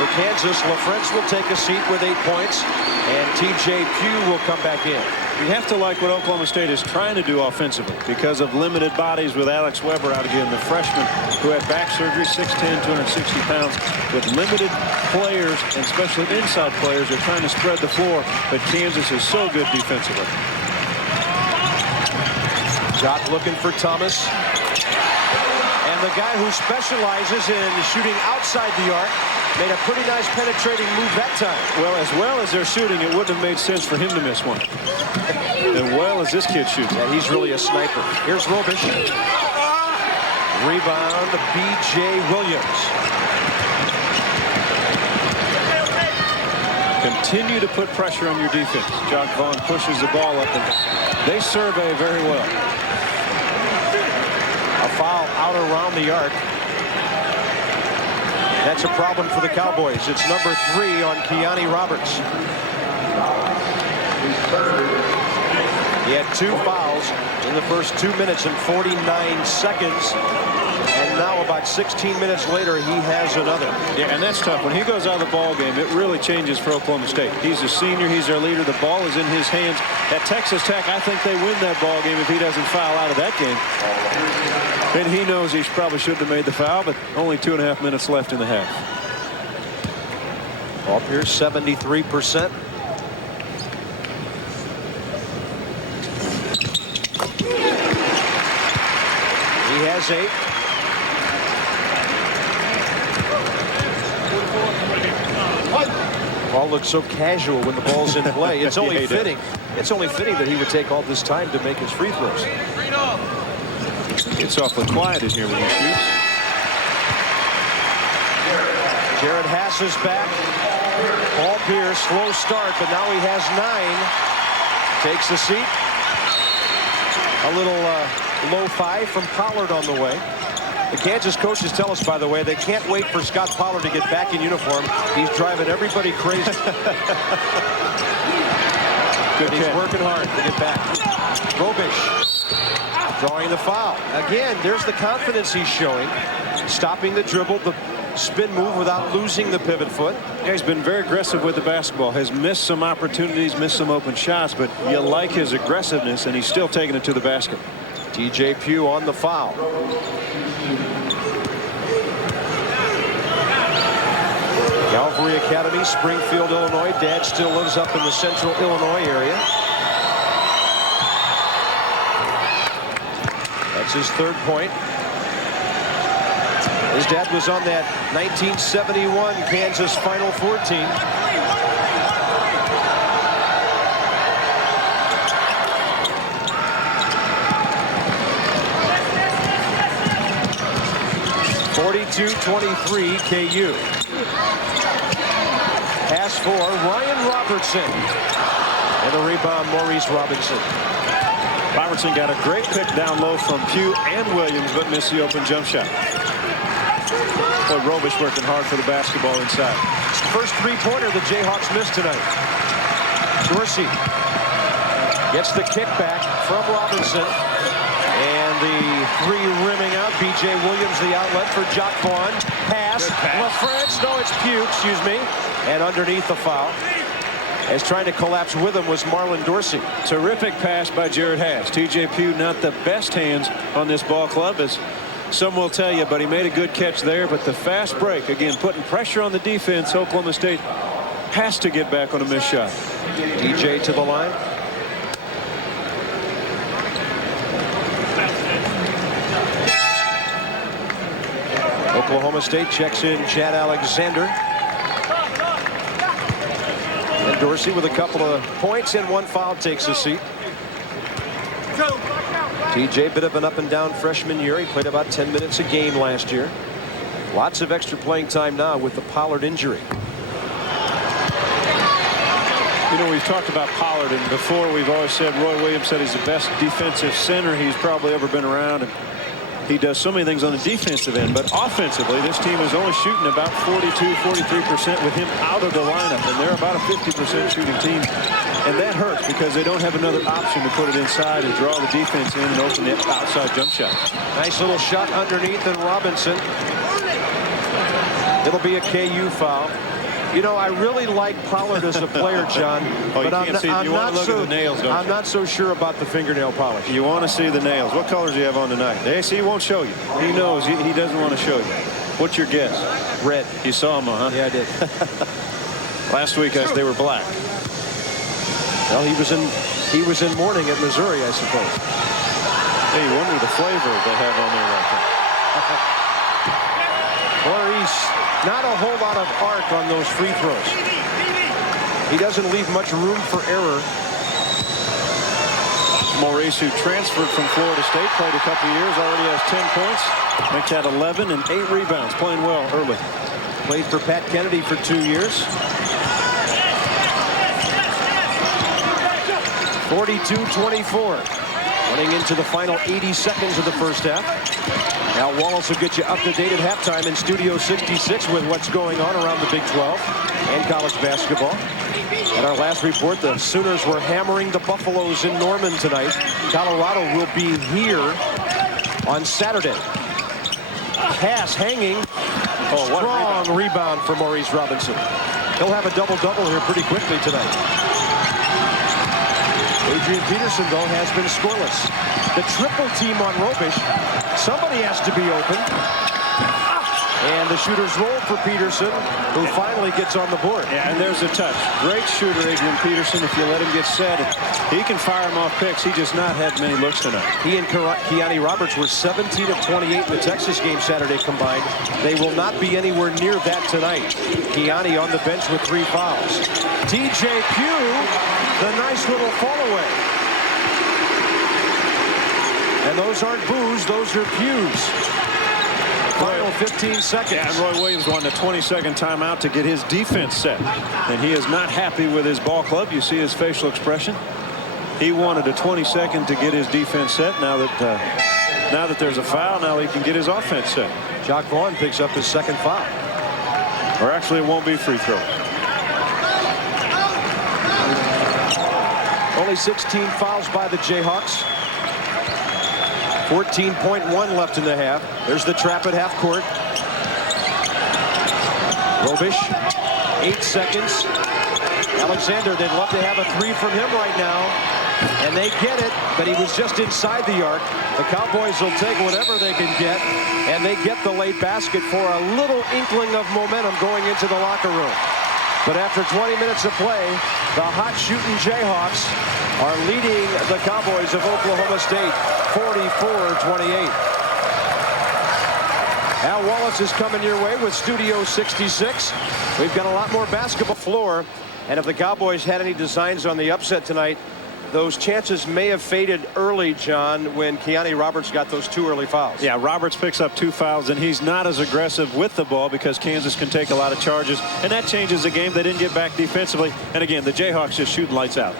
For Kansas, LaFrentz will take a seat with 8 points, and T.J. Pugh will come back in. You have to like what Oklahoma State is trying to do offensively because of limited bodies with Alex Weber out again, the freshman who had back surgery, 6'10", 260 pounds. With limited players, and especially inside players, they're trying to spread the floor, but Kansas is so good defensively. Jock looking for Thomas. And the guy who specializes in shooting outside the arc made a pretty nice penetrating move that time. Well as they're shooting, it wouldn't have made sense for him to miss one. And well as this kid shoots. Yeah, he's really a sniper. Here's Robish. Rebound, B.J. Williams. Continue to put pressure on your defense. Jock Vaughn pushes the ball up, and they survey very well. A foul out around the arc. That's a problem for the Cowboys. It's number 3 on Keani Roberts. He had 2 fouls in the first 2 minutes and 49 seconds. And now about 16 minutes later, he has another. Yeah, and that's tough. When he goes out of the ball game, it really changes for Oklahoma State. He's a senior. He's their leader. The ball is in his hands. At Texas Tech, I think they win that ball game if he doesn't foul out of that game. And he knows he probably shouldn't have made the foul, but only 2.5 minutes left in the half. Paul Pierce, 73%. He has 8. All looks so casual when the ball's in play. It's only fitting. It's only fitting that he would take all this time to make his free throws. It's awfully quiet in here when he shoots. Jared Haas is back. Paul Pierce, slow start, but now he has 9. Takes a seat. A little low 5 from Pollard on the way. The Kansas coaches tell us, by the way, they can't wait for Scott Pollard to get back in uniform. He's driving everybody crazy. Good. He's working hard to get back. Robish drawing the foul. Again, there's the confidence he's showing. Stopping the dribble, the spin move without losing the pivot foot. Yeah, he's been very aggressive with the basketball. Has missed some opportunities, missed some open shots, but you like his aggressiveness, and he's still taking it to the basket. TJ Pugh on the foul. Calvary Academy, Springfield, Illinois. Dad still lives up in the central Illinois area. That's his 3rd point. His dad was on that 1971 Kansas Final Four team. (42-23) KU. Pass for Ryan Robertson. And a rebound, Maurice Robinson. Robertson got a great pick down low from Pugh and Williams, but missed the open jump shot. Boy, Robish working hard for the basketball inside. First 3-pointer the Jayhawks missed tonight. Dorsey gets the kick back from Robinson. And the 3 rimming out. B.J. Williams the outlet for Jock Vaughn. Pass. LaFrance. No, it's Pugh, excuse me. And underneath the foul, as trying to collapse with him, was Marlon Dorsey. Terrific pass by Jared Haas. TJ Pugh not the best hands on this ball club, as some will tell you, but he made a good catch there. But the fast break, again, putting pressure on the defense. Oklahoma State has to get back on a missed shot. DJ to the line. Oklahoma State checks in Chad Alexander. And Dorsey with a couple of points and 1 foul takes a seat. TJ, bit of an up and down freshman year. He played about 10 minutes a game last year. Lots of extra playing time now with the Pollard injury. You know, we've talked about Pollard, and before we've always said Roy Williams said he's the best defensive center he's probably ever been around. And he does so many things on the defensive end, but offensively, this team is only shooting about 42-43% with him out of the lineup, and they're about a 50% shooting team. And that hurts because they don't have another option to put it inside and draw the defense in and open the outside jump shot. Nice little shot underneath, and Robinson. It'll be a KU foul. You know, I really like Pollard as a player, John, but I'm not so sure about the fingernail polish. You want to see the nails. What colors do you have on tonight? The AC won't show you. He knows. He doesn't want to show you. What's your guess? Red. You saw them, huh? Yeah, I did. Last week they were black. Well, he was in mourning at Missouri, I suppose. Hey, you wonder the flavor they have on there right there. Maurice, not a whole lot of arc on those free throws. He doesn't leave much room for error. Maurice, who transferred from Florida State, played a couple years, already has 10 points. Makes that 11 and 8 rebounds, playing well early. Played for Pat Kennedy for 2 years. 42-24. Running into the final 80 seconds of the first half. Al Wallace will get you up to date at halftime in Studio 66 with what's going on around the Big 12 and college basketball. At our last report, the Sooners were hammering the Buffaloes in Norman tonight. Colorado will be here on Saturday. Pass hanging. Strong rebound for Maurice Robinson. He'll have a double-double here pretty quickly tonight. Adrian Peterson, though, has been scoreless. The triple team on Robish. Somebody has to be open. And the shooter's roll for Peterson, who finally gets on the board. Yeah, and there's a touch. Great shooter, Adrian Peterson. If you let him get set, he can fire him off picks. He just not had many looks tonight. He and Kiani Roberts were 17 of 28 in the Texas game Saturday combined. They will not be anywhere near that tonight. Kiani on the bench with 3 fouls. TJ Pugh, the nice little fall away. And those aren't boos, those are pews. Final 15 seconds. Yeah, and Roy Williams wanted a 20-second timeout to get his defense set. And he is not happy with his ball club. You see his facial expression. He wanted a 20-second to get his defense set. Now that there's a foul, now he can get his offense set. Jock Vaughn picks up his 2nd foul. Or actually, it won't be free throw. Only 16 fouls by the Jayhawks. 14.1 left in the half. There's the trap at half court. Robish, 8 seconds. Alexander, they'd love to have a 3 from him right now. And they get it, but he was just inside the arc. The Cowboys will take whatever they can get, and they get the late basket for a little inkling of momentum going into the locker room. But after 20 minutes of play, the hot shooting Jayhawks are leading the Cowboys of Oklahoma State 44-28. Al Wallace is coming your way with Studio 66. We've got a lot more basketball floor, and if the Cowboys had any designs on the upset tonight, those chances may have faded early, John, when Kiani Roberts got those 2 early fouls. Yeah, Roberts picks up 2 fouls, and he's not as aggressive with the ball because Kansas can take a lot of charges, and that changes the game. They didn't get back defensively, and again, the Jayhawks just shooting lights out.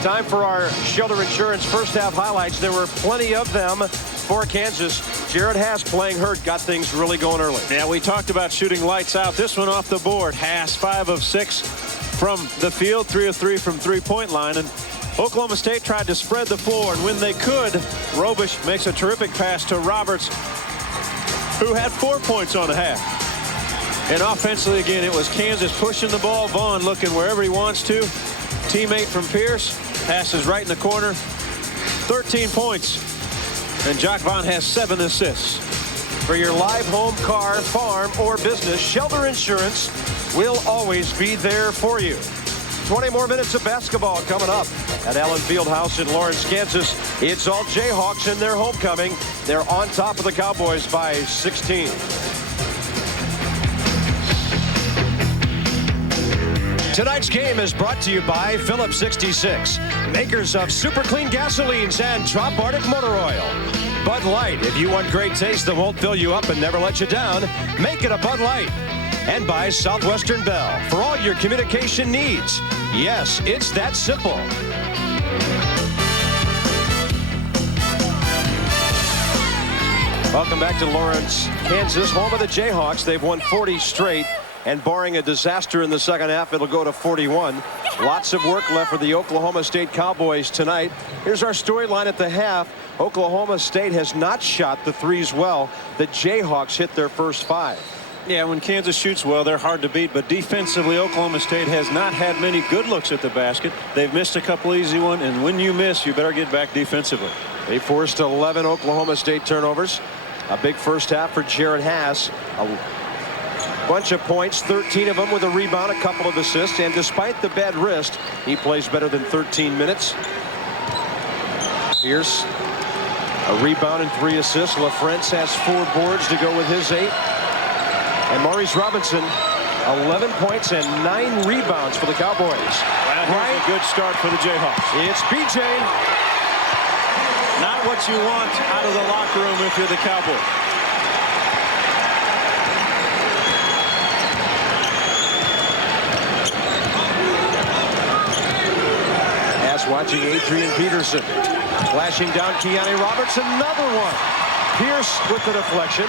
Time for our Shelter Insurance first half highlights. There were plenty of them for Kansas. Jared Haas playing hurt got things really going early. Yeah, we talked about shooting lights out. This one off the board. Haas 5 of 6 from the field, 3 of 3 from three-point line, and Oklahoma State tried to spread the floor, and when they could, Robish makes a terrific pass to Roberts, who had 4 points on the half. And offensively, again, it was Kansas pushing the ball. Vaughn looking wherever he wants to. Teammate from Pierce passes right in the corner. 13 points. And Jock Vaughn has 7 assists. For your live home, car, farm, or business, Shelter Insurance will always be there for you. 20 more minutes of basketball coming up at Allen Fieldhouse in Lawrence, Kansas. It's all Jayhawks in their homecoming. They're on top of the Cowboys by 16. Tonight's game is brought to you by Phillips 66, makers of super clean gasolines and Trop Arctic motor oil. Bud Light, if you want great taste that won't fill you up and never let you down, make it a Bud Light. And by Southwestern Bell for all your communication needs. Yes, it's that simple. Welcome back to Lawrence, Kansas, home of the Jayhawks. They've won 40 straight, and barring a disaster in the second half, it'll go to 41. Lots of work left for the Oklahoma State Cowboys tonight. Here's our storyline at the half. Oklahoma State has not shot the threes well. The Jayhawks hit their first 5. Yeah, when Kansas shoots well, they're hard to beat, but defensively, Oklahoma State has not had many good looks at the basket. They've missed a couple easy ones, and when you miss, you better get back defensively. They forced 11 Oklahoma State turnovers. A big first half for Jared Haas. A bunch of points, 13 of them with a rebound, a couple of assists, and despite the bad wrist, he plays better than 13 minutes. Pierce, a rebound and 3 assists. LaFrentz has 4 boards to go with his 8. And Maurice Robinson, 11 points and 9 rebounds for the Cowboys. Well, here's a good start for the Jayhawks. It's BJ. Not what you want out of the locker room if you're the Cowboys. As watching Adrian Peterson. Flashing down Kiani Roberts, another one. Pierce with the deflection.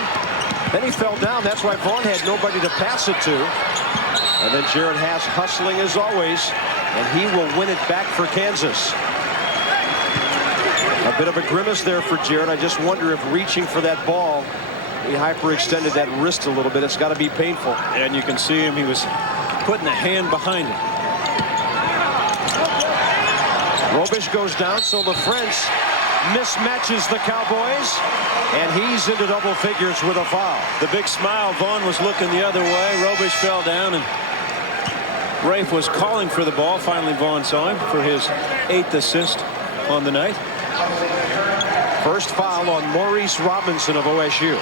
Then he fell down. That's why Vaughn had nobody to pass it to. And then Jared Haas hustling as always. And he will win it back for Kansas. A bit of a grimace there for Jared. I just wonder if reaching for that ball, he hyperextended that wrist a little bit. It's got to be painful. And you can see him. He was putting a hand behind it. Robish goes down, so LaFrentz mismatches the Cowboys, and he's into double figures with a foul. The big smile. Vaughn was looking the other way. Robish fell down, and Rafe was calling for the ball. Finally, Vaughn saw him for his 8th assist on the night. First foul on Maurice Robinson of OSU.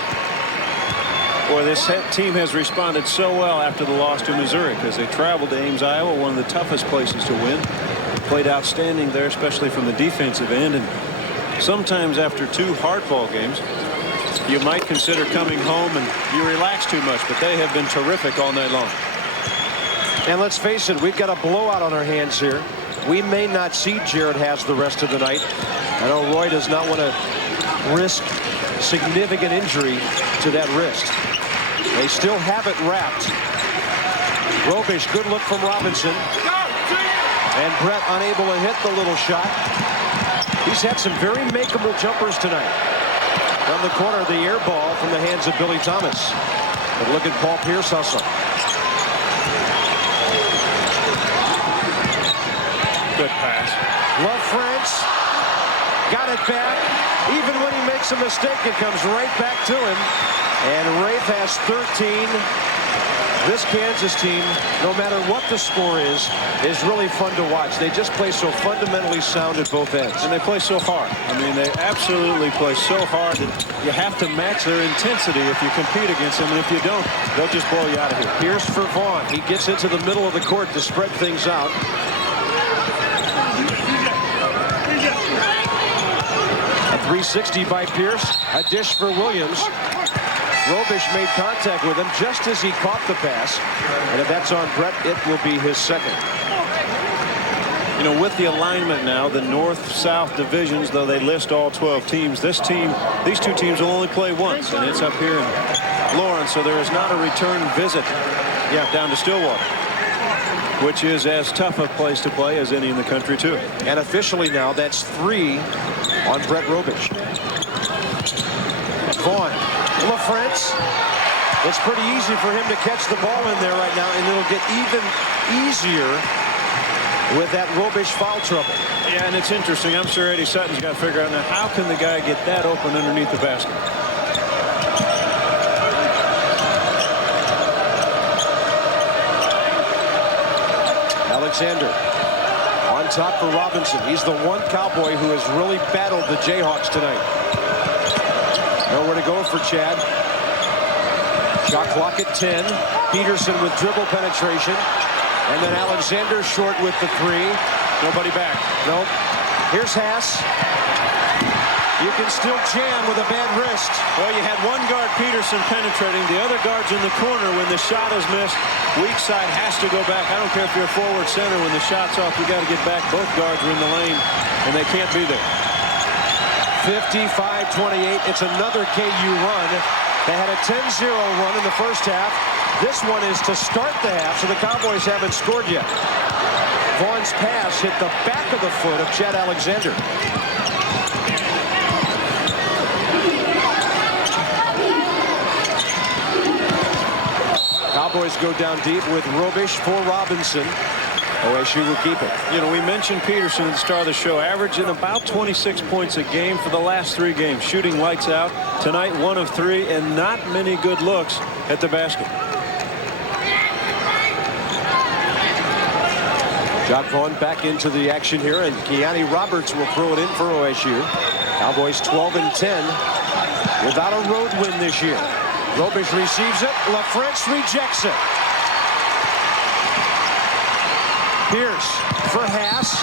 Boy, this team has responded so well after the loss to Missouri, because they traveled to Ames, Iowa, one of the toughest places to win. Played outstanding there, especially from the defensive end. And sometimes after 2 hardball games, you might consider coming home and you relax too much, but they have been terrific all night long. And let's face it, we've got a blowout on our hands here. We may not see Jared Haas the rest of the night. I know Roy does not want to risk significant injury to that wrist. They still have it wrapped. Robish, good look from Robinson. And Brett unable to hit the little shot. He's had some very makeable jumpers tonight. From the corner, the air ball from the hands of Billy Thomas. But look at Paul Pierce hustle. Good pass. Love France. Got it back. Even when he makes a mistake, it comes right back to him. And Rafe has 13. This Kansas team, no matter what the score is really fun to watch. They just play so fundamentally sound at both ends. And they play so hard. I mean, they absolutely play so hard that you have to match their intensity if you compete against them. And if you don't, they'll just blow you out of here. Pierce for Vaughn. He gets into the middle of the court to spread things out. A 360 by Pierce. A dish for Williams. Robish made contact with him just as he caught the pass. And if that's on Brett, it will be his second. You know, with the alignment now, the north-south divisions, though they list all 12 teams, these two teams will only play once, and it's up here in Lawrence, so there is not a return visit down to Stillwater, which is as tough a place to play as any in the country, too. And officially now, that's 3 on Brett Robish. Vaughn. LaFrance. It's pretty easy for him to catch the ball in there right now, and it'll get even easier with that Robish foul trouble. Yeah, and it's interesting. I'm sure Eddie Sutton's got to figure out now, how can the guy get that open underneath the basket? Alexander on top for Robinson. He's the one Cowboy who has really battled the Jayhawks tonight. Nowhere to go for Chad. Shot clock at 10. Peterson with dribble penetration. And then Alexander short with the 3. Nobody back. Nope. Here's Haas. You can still jam with a bad wrist. Well, you had one guard, Peterson, penetrating. The other guard's in the corner when the shot is missed. Weak side has to go back. I don't care if you're a forward center. When the shot's off, you got to get back. Both guards are in the lane, and they can't be there. 55-28. It's another KU run. They had a 10-0 run in the first half. This one is to start the half, so the Cowboys haven't scored yet. Vaughn's pass hit the back of the foot of Chad Alexander. Cowboys go down deep with Robish for Robinson. OSU will keep it. You know, we mentioned Peterson at the start of the show, averaging about 26 points a game for the last 3 games. Shooting lights out. Tonight, 1 of 3, and not many good looks at the basket. Jock Vaughn back into the action here, and Keani Roberts will throw it in for OSU. Cowboys 12-10 without a road win this year. Robish receives it. LaFrance rejects it. Pierce for Haas.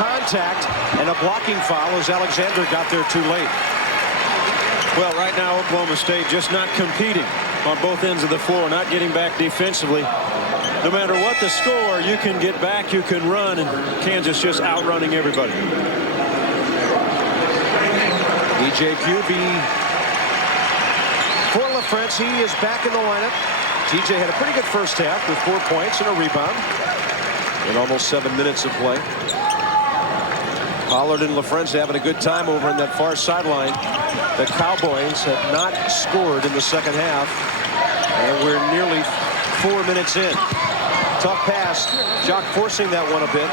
Contact and a blocking foul as Alexander got there too late. Well, right now, Oklahoma State just not competing on both ends of the floor, not getting back defensively. No matter what the score, you can get back, you can run, and Kansas just outrunning everybody. DJ Pugh for LaFrance. He is back in the lineup. TJ had a pretty good first half with 4 points and a rebound in almost 7 minutes of play. Pollard and LaFrance having a good time over in that far sideline. The Cowboys have not scored in the second half, and we're nearly 4 minutes in. Tough pass. Jock forcing that one a bit.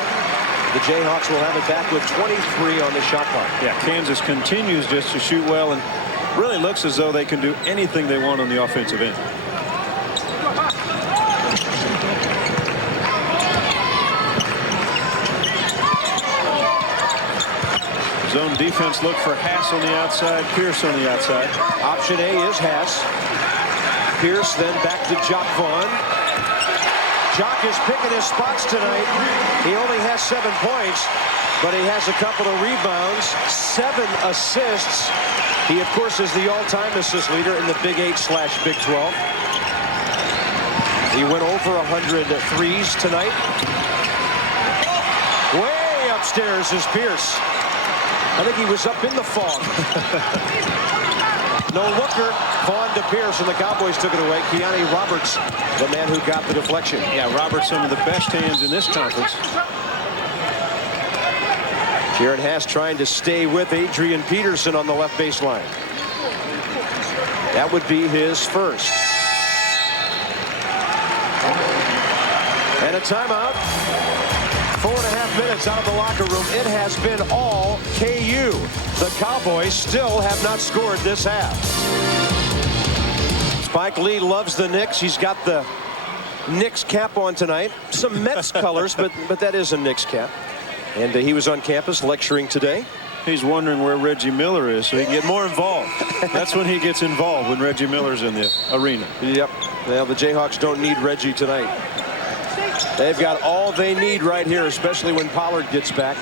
The Jayhawks will have it back with 23 on the shot clock. Yeah, Kansas continues just to shoot well and really looks as though they can do anything they want on the offensive end. Zone defense look for Haas on the outside, Pierce on the outside. Option A is Haas. Pierce then back to Jock Vaughn. Jock is picking his spots tonight. He only has 7 points, but he has a couple of rebounds, 7 assists. He, of course, is the all-time assist leader in the Big 8/Big 12. He went over 100 threes tonight. Way upstairs is Pierce. I think he was up in the fog. No looker. Vaughn to Pierce, and the Cowboys took it away. Keani Roberts, the man who got the deflection. Yeah, Roberts, some of the best hands in this conference. Jared Haas trying to stay with Adrian Peterson on the left baseline. That would be his first. And a timeout. 4.5 minutes out of the locker room. It has been all KU. The Cowboys still have not scored this half. Spike Lee loves the Knicks. He's got the Knicks cap on tonight. Some Mets colors, but that is a Knicks cap. And he was on campus lecturing today. He's wondering where Reggie Miller is so he can get more involved. That's when he gets involved, when Reggie Miller's in the arena. Yep. Well, the Jayhawks don't need Reggie tonight. They've got all they need right here, especially when Pollard gets back.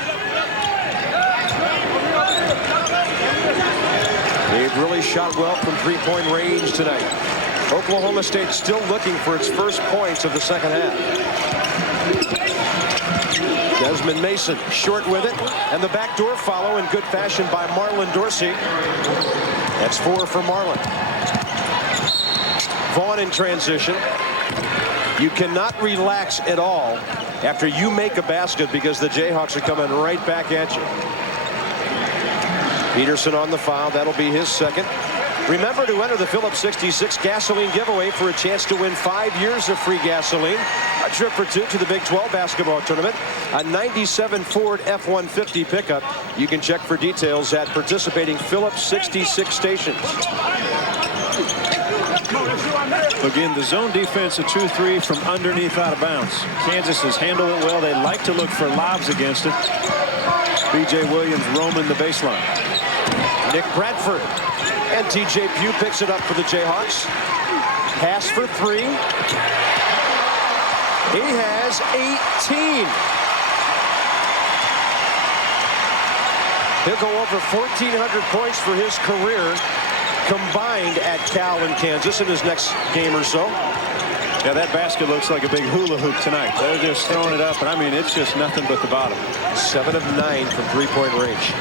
They've really shot well from three-point range tonight. Oklahoma State still looking for its first points of the second half. Desmond Mason short with it, and the backdoor follow in good fashion by Marlon Dorsey. That's 4 for Marlon. Vaughn in transition. You cannot relax at all after you make a basket because the Jayhawks are coming right back at you. Peterson on the foul. That'll be his second. Remember to enter the Phillips 66 gasoline giveaway for a chance to win 5 years of free gasoline, a trip for 2 to the Big 12 basketball tournament, a 97 Ford F-150 pickup. You can check for details at participating Phillips 66 stations. Again, the zone defense, a 2-3 from underneath out of bounds. Kansas has handled it well. They like to look for lobs against it. B.J. Williams roaming the baseline. Nick Bradford. And T.J. Pugh picks it up for the Jayhawks. Pass for 3. He has 18. He'll go over 1,400 points for his career combined at Cal and Kansas in his next game or so. Yeah, that basket looks like a big hula hoop tonight. They're just throwing it up, and I mean, it's just nothing but the bottom. 7 of 9 from three-point range.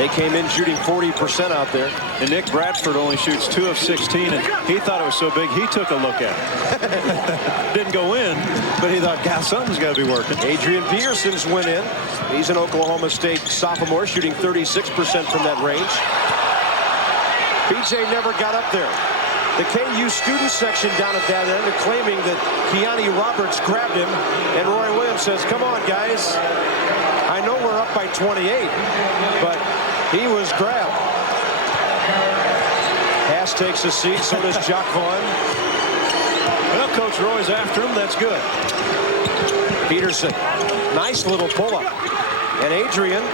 They came in shooting 40% out there. And Nick Bradford only shoots 2 of 16, and he thought it was so big, he took a look at it. Didn't go in, but he thought, God, something's got to be working. Adrian Peterson's went in. He's an Oklahoma State sophomore, shooting 36% from that range. BJ never got up there. The KU student section down at that end are claiming that Keani Roberts grabbed him, and Roy Williams says, come on, guys. I know we're up by 28, but he was grabbed. Haas takes a seat, so does Jock Vaughn. Well, Coach Roy's after him. That's good. Peterson, nice little pull-up. And Adrian,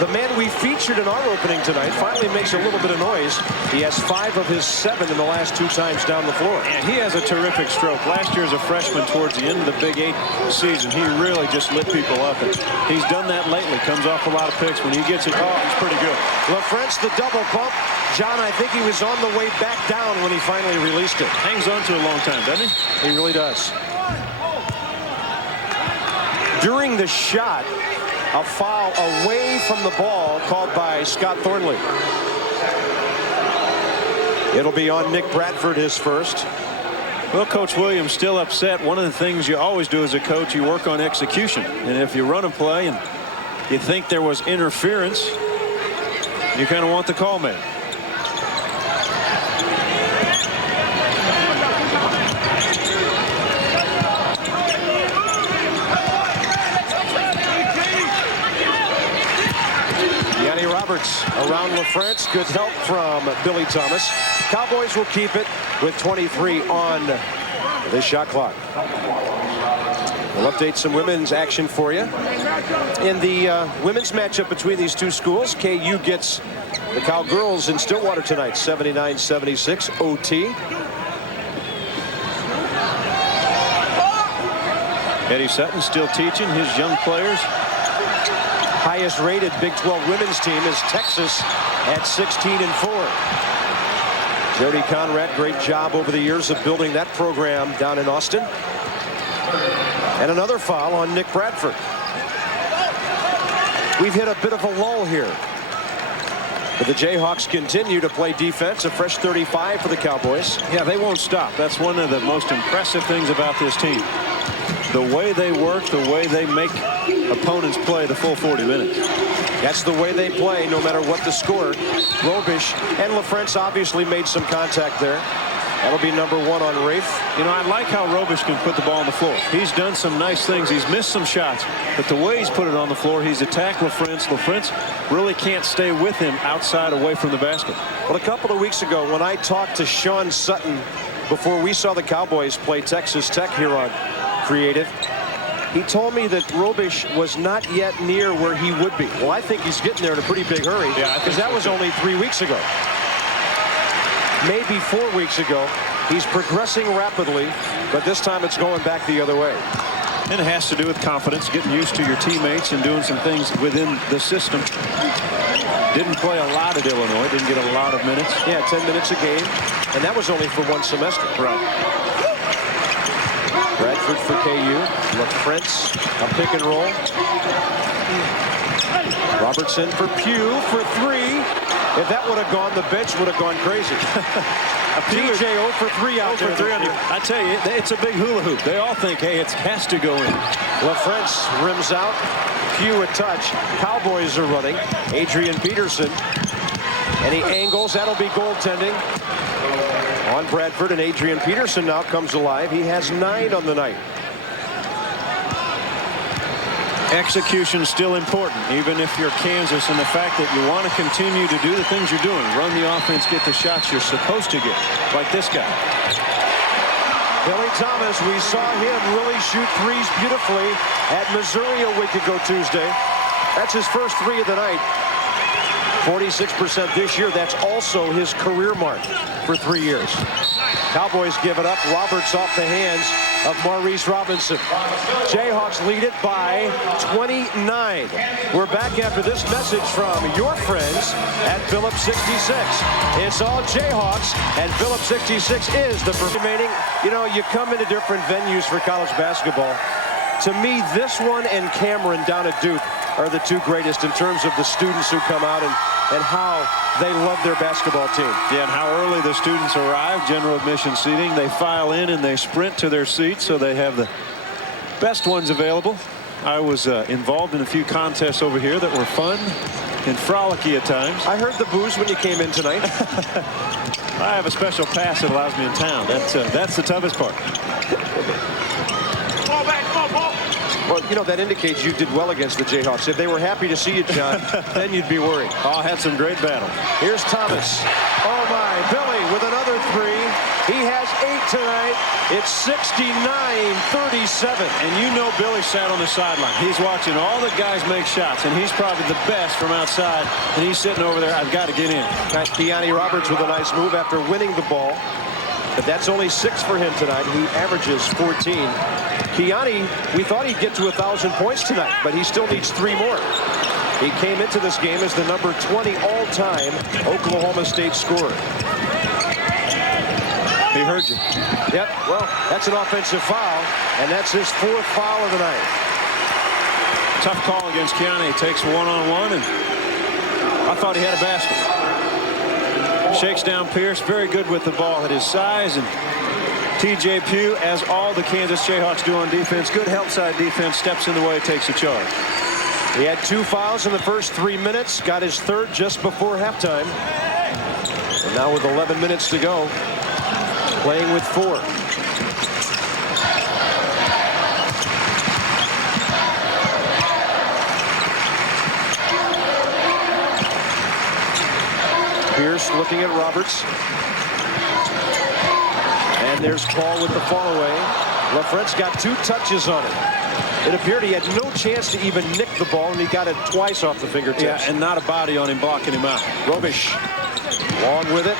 the man we featured in our opening tonight, finally makes a little bit of noise. He has 5 of his 7 in the last 2 times down the floor. And he has a terrific stroke. Last year as a freshman towards the end of the Big 8 season, he really just lit people up. And he's done that lately. Comes off a lot of picks. When he gets it, he's pretty good. LaFrentz, the double pump. John, I think he was on the way back down when he finally released it. Hangs on to a long time, doesn't he? He really does. During the shot, a foul away from the ball called by Scott Thornley. It'll be on Nick Bradford, his first. Well, Coach Williams still upset. One of the things you always do as a coach, you work on execution. And if you run a play and you think there was interference, you kind of want the call made. Roberts around LaFrance. Good help from Billy Thomas. Cowboys will keep it with 23 on the shot clock. We'll update some women's action for you. In the women's matchup between these two schools, KU gets the Cowgirls in Stillwater tonight, 79-76 OT. Eddie Sutton still teaching his young players. Highest rated Big 12 women's team is Texas at 16-4. Jody Conrad, great job over the years of building that program down in Austin. And another foul on Nick Bradford. We've hit a bit of a lull here. But the Jayhawks continue to play defense. A fresh 35 for the Cowboys. Yeah, they won't stop. That's one of the most impressive things about this team. The way they work, the way they make opponents play the full 40 minutes. That's the way they play, no matter what the score. Robish and LaFrance obviously made some contact there. That'll be number 1 on Rafe. You know, I like how Robish can put the ball on the floor. He's done some nice things. He's missed some shots. But the way he's put it on the floor, he's attacked LaFrance. LaFrance really can't stay with him outside away from the basket. Well, a couple of weeks ago when I talked to Sean Sutton before we saw the Cowboys play Texas Tech here on Creative, he told me that Robish was not yet near where he would be. Well, I think he's getting there in a pretty big hurry. Yeah, because that was only 3 weeks ago. Maybe 4 weeks ago. He's progressing rapidly, but this time it's going back the other way. And it has to do with confidence, getting used to your teammates and doing some things within the system. Didn't play a lot at Illinois, didn't get a lot of minutes. Yeah, 10 minutes a game, and that was only for 1 semester. Right. Bradford for KU. LaFrance, a pick and roll. Robertson for Pugh for 3. If that would have gone, the bench would have gone crazy. TJ 0 for 3 out there. I tell you, it's a big hula hoop. They all think, hey, it has to go in. LaFrance rims out. Pugh a touch. Cowboys are running. Adrian Peterson. And he angles. That'll be goaltending on Bradford. And Adrian Peterson now comes alive. He has 9 on the night. Execution still important, even if you're Kansas, and the fact that you want to continue to do the things you're doing. Run the offense, get the shots you're supposed to get, like this guy. Billy Thomas, we saw him really shoot threes beautifully at Missouri a week ago Tuesday. That's his first 3 of the night. 46% this year. That's also his career mark for 3 years. Cowboys give it up. Roberts off the hands of Maurice Robinson. Jayhawks lead it by 29. We're back after this message from your friends at Phillips 66. It's all Jayhawks, and Phillips 66 is the remaining. You know, you come into different venues for college basketball. To me, this one and Cameron down at Duke are the 2 greatest in terms of the students who come out and how they love their basketball team. Yeah, and how early the students arrive, general admission seating. They file in and they sprint to their seats, so they have the best ones available. I was involved in a few contests over here that were fun and frolicky at times. I heard the booze when you came in tonight. I have a special pass that allows me in town. That's the toughest part. Well, you know, that indicates you did well against the Jayhawks. If they were happy to see you, John, then you'd be worried. Oh, had some great battle. Here's Thomas. Oh, my. Billy with another 3. He has 8 tonight. It's 69-37. And you know Billy sat on the sideline. He's watching all the guys make shots, and he's probably the best from outside. And he's sitting over there. I've got to get in. Keani Roberts with a nice move after winning the ball. But that's only 6 for him tonight. He averages 14. Keani, we thought he'd get to 1,000 points tonight, but he still needs 3 more. He came into this game as the number 20 all-time Oklahoma State scorer. He heard you. Yep, well, that's an offensive foul, and that's his 4th foul of the night. Tough call against Keani. He takes one-on-one, and I thought he had a basket. Shakes down Pierce, very good with the ball at his size, and TJ Pugh, as all the Kansas Jayhawks do on defense, good help side defense, steps in the way, takes a charge. He had 2 fouls in the first 3 minutes, got his 3rd just before halftime. And now with 11 minutes to go, playing with 4. LaFrentz looking at Roberts. And there's Paul with the fall away. LaFrentz got 2 touches on it. It appeared he had no chance to even nick the ball, and he got it twice off the fingertips. Yeah, and not a body on him blocking him out. Robish long with it.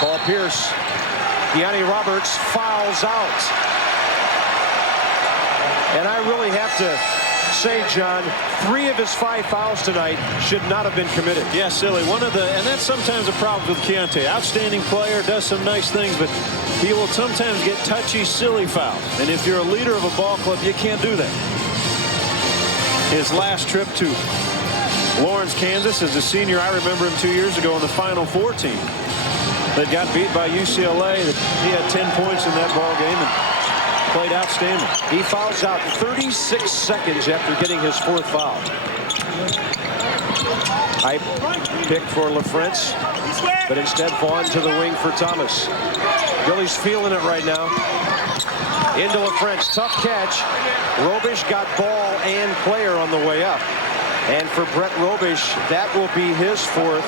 Paul Pierce. Keani Roberts fouls out. And I really have to say, John, 3 of his 5 fouls tonight should not have been committed. Yeah, silly. And that's sometimes a problem with Keontae. Outstanding player, does some nice things, but he will sometimes get touchy, silly fouls. And if you're a leader of a ball club, you can't do that. His last trip to Lawrence, Kansas as a senior, I remember him 2 years ago on the Final Four team that got beat by UCLA. He had 10 points in that ball game and played outstanding. He fouls out 36 seconds after getting his 4th foul. I picked for LaFrentz, but instead Vaughn to the wing for Thomas. Billy's feeling it right now. Into LaFrentz, tough catch. Robish got ball and player on the way up. And for Brett Robish, that will be his 4th.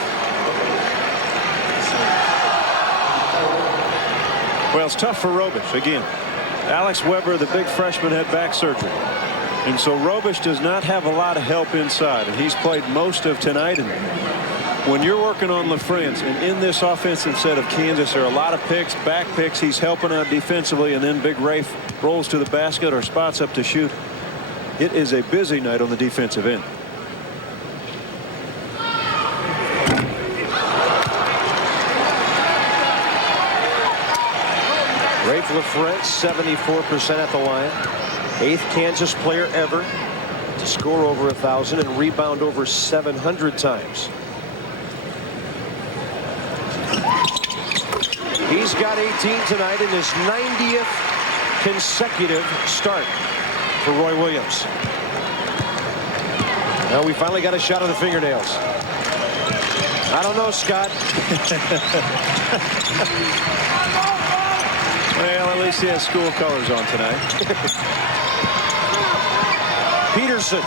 Well, it's tough for Robish again. Alex Weber, the big freshman, had back surgery. And so Robish does not have a lot of help inside. And he's played most of tonight. And when you're working on LaFrentz and in this offensive set of Kansas, there are a lot of picks, back picks. He's helping out defensively. And then Big Rafe rolls to the basket or spots up to shoot. It is a busy night on the defensive end. Rafe LaFrentz, 74% at the line. 8th Kansas player ever to score over 1,000 and rebound over 700 times. He's got 18 tonight in his 90th consecutive start for Roy Williams. Now we finally got a shot of the fingernails. I don't know, Scott. Well, at least he has school colors on tonight. Peterson.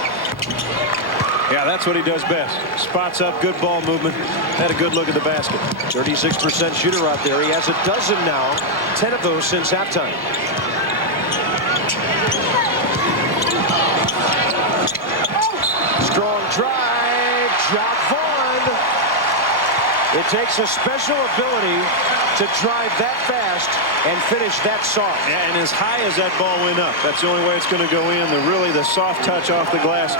Yeah, that's what he does best. Spots up, good ball movement. Had a good look at the basket. 36% shooter out there. He has a dozen now. 10 of those since halftime. Strong drive. Jock Vaughn. It takes a special ability to drive that fast and finish that soft. Yeah, and as high as that ball went up, that's the only way it's going to go in. The soft touch off the glass.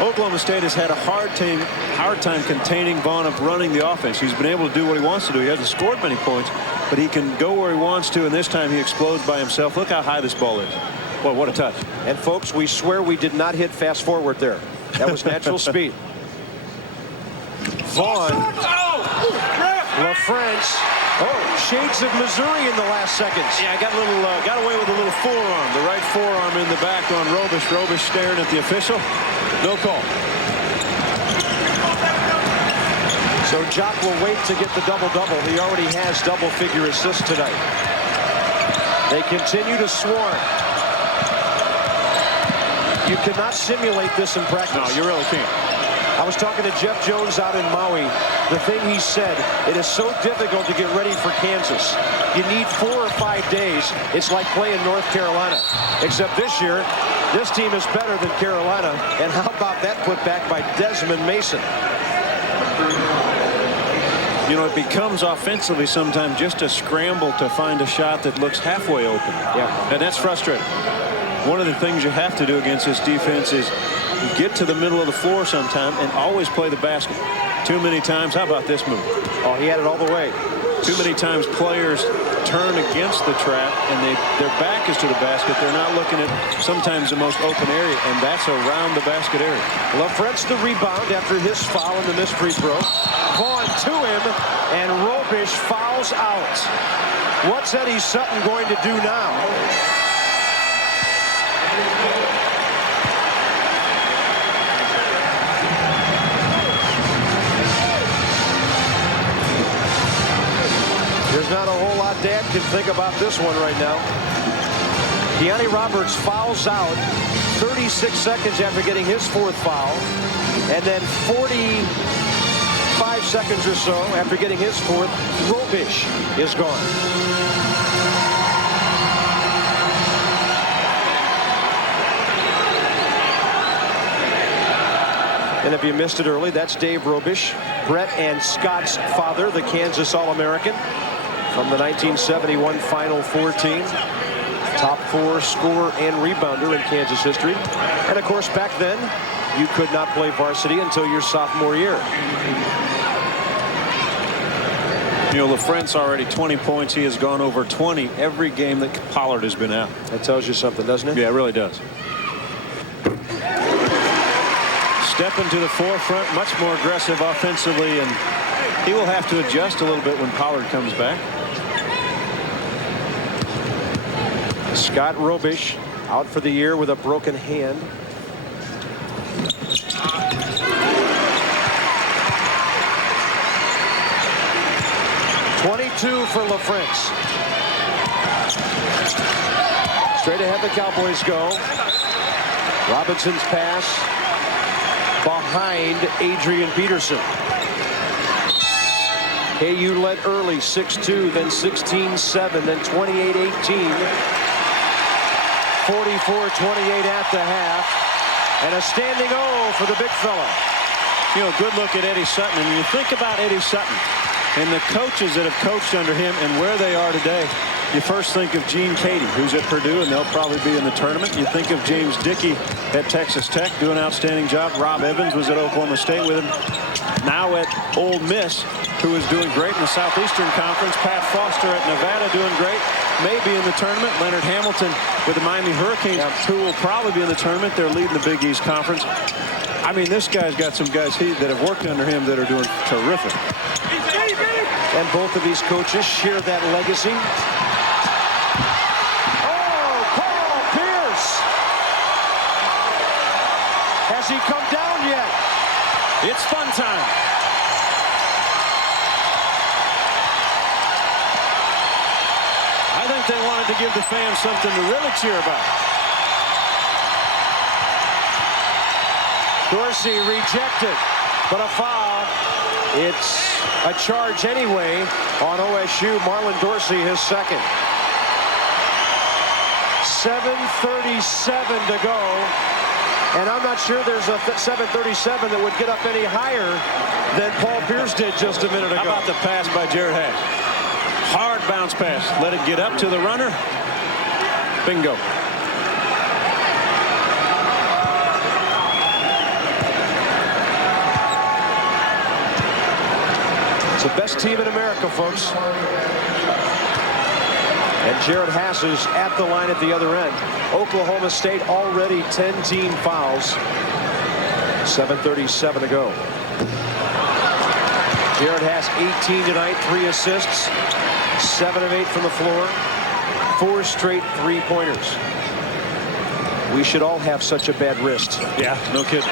Oklahoma State has had a hard time containing Vaughn of running the offense. He's been able to do what he wants to do. He hasn't scored many points, but he can go where he wants to, and this time he explodes by himself. Look how high this ball is. Boy, what a touch. And folks, we swear we did not hit fast forward there. That was natural speed. Vaughn. LaFrentz. Oh, shades of Missouri in the last seconds. Yeah, got away with a little forearm. The right forearm in the back on Robish. Robish staring at the official. No call. So Jock will wait to get the double-double. He already has double-figure assists tonight. They continue to swarm. You cannot simulate this in practice. No, you really can't. I was talking to Jeff Jones out in Maui. The thing he said, it is so difficult to get ready for Kansas. You need 4 or 5 days. It's like playing North Carolina. Except this year, this team is better than Carolina. And how about that put back by Desmond Mason? You know, it becomes offensively sometimes just a scramble to find a shot that looks halfway open. Yeah. And that's frustrating. One of the things you have to do against this defense is get to the middle of the floor sometime and always play the basket. Too many times. How about this move? Oh, he had it all the way. Too many times players turn against the trap and their back is to the basket. They're not looking at sometimes the most open area, and that's around the basket area. LaFrentz the rebound after his foul and the missed free throw. Vaughn to him, and Robish fouls out. What's Eddie Sutton going to do now? There's not a whole lot Dad can think about this one right now. Keani Roberts fouls out 36 seconds after getting his 4th foul. And then 40 5 seconds or so after getting his fourth, Robish is gone. And if you missed it early, that's Dave Robish, Brett and Scott's father, the Kansas All-American from the 1971 Final Four team. Top 4 scorer and rebounder in Kansas history. And of course, back then, you could not play varsity until your sophomore year. You know, LaFrentz already 20 points. He has gone over 20 every game that Pollard has been out. That tells you something, doesn't it? Yeah, it really does. Stepping to the forefront, much more aggressive offensively, and he will have to adjust a little bit when Pollard comes back. Scott Robish out for the year with a broken hand. .22 for LaFrentz. Straight ahead the Cowboys go. Robinson's pass behind Adrian Peterson. KU led early 6-2, then 16-7, then 28-18. 44-28 at the half. And a standing O for the big fella. You know, good look at Eddie Sutton. And you think about Eddie Sutton and the coaches that have coached under him and where they are today. You first think of Gene Cady, who's at Purdue, and they'll probably be in the tournament. You think of James Dickey at Texas Tech, doing an outstanding job. Rob Evans was at Oklahoma State with him. Now at Ole Miss, who is doing great in the Southeastern Conference. Pat Foster at Nevada doing great. Maybe in the tournament. Leonard Hamilton with the Miami Hurricanes, who will probably be in the tournament. They're leading the Big East Conference. I mean, this guy's got some guys that have worked under him that are doing terrific. And both of these coaches share that legacy. Oh, Paul Pierce! Has he come down yet? It's fun time. I think they wanted to give the fans something to really cheer about. Dorsey rejected, but a foul. It's a charge anyway on OSU. Marlon Dorsey, his second. 7:37 to go. And I'm not sure there's a 7:37 that would get up any higher than Paul Pierce did just a minute ago. How about the pass by Jared Hash? Hard bounce pass. Let it get up to the runner. Bingo. It's the best team in America, folks. And Jared Haas is at the line at the other end. Oklahoma State already 10 team fouls. 7:37 to go. Jared Haas 18 tonight, 3 assists, 7 of 8 from the floor, 4 straight three-pointers. We should all have such a bad wrist. Yeah, no kidding.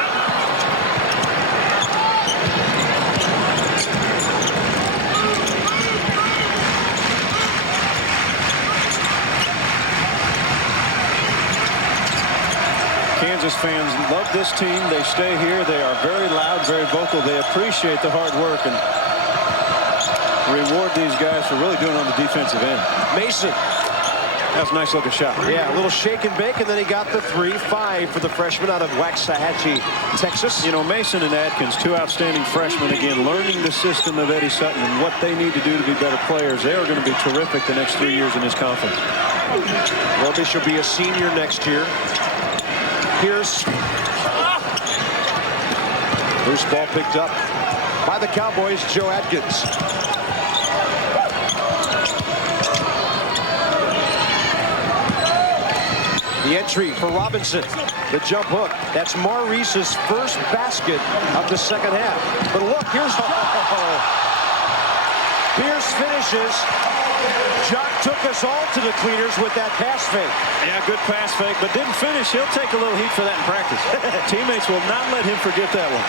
Kansas fans love this team. They stay here. They are very loud, very vocal. They appreciate the hard work and reward these guys for really doing it on the defensive end. Mason. That was a nice looking shot. Yeah, a little shake and bake, and then he got the 3-5 for the freshman out of Waxahachie, Texas. You know, Mason and Atkins, 2 outstanding freshmen, again, learning the system of Eddie Sutton and what they need to do to be better players. They are going to be terrific the next 3 years in his conference. Robish will be a senior next year. Pierce. Loose ball picked up by the Cowboys, Joe Atkins. The entry for Robinson. The jump hook. That's Maurice's first basket of the second half. But look, here's Pierce finishes. Jock took us all to the cleaners with that pass fake. Yeah, good pass fake, but didn't finish. He'll take a little heat for that in practice. Teammates will not let him forget that one.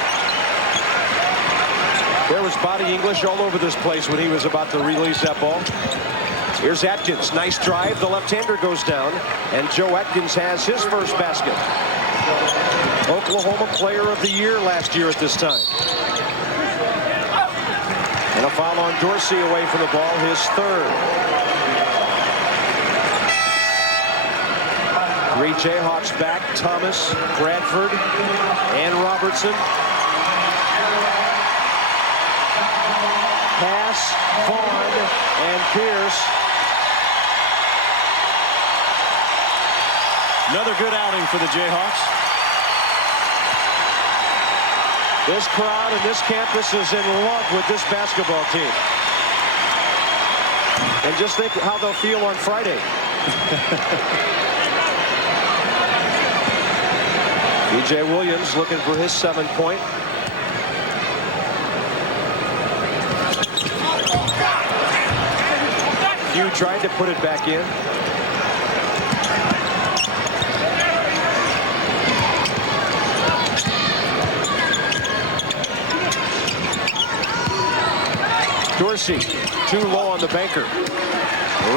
There was body English all over this place when he was about to release that ball. Here's Atkins. Nice drive. The left-hander goes down, and Joe Atkins has his first basket. Oklahoma Player of the Year last year at this time. And a foul on Dorsey away from the ball, his third. 3 Jayhawks back: Thomas, Bradford, and Robertson. Pass, Vaughn, and Pierce. Another good outing for the Jayhawks. This crowd and this campus is in love with this basketball team. And just think how they'll feel on Friday. DJ Williams looking for his 7-point. You tried to put it back in. Dorsey, too low on the banker.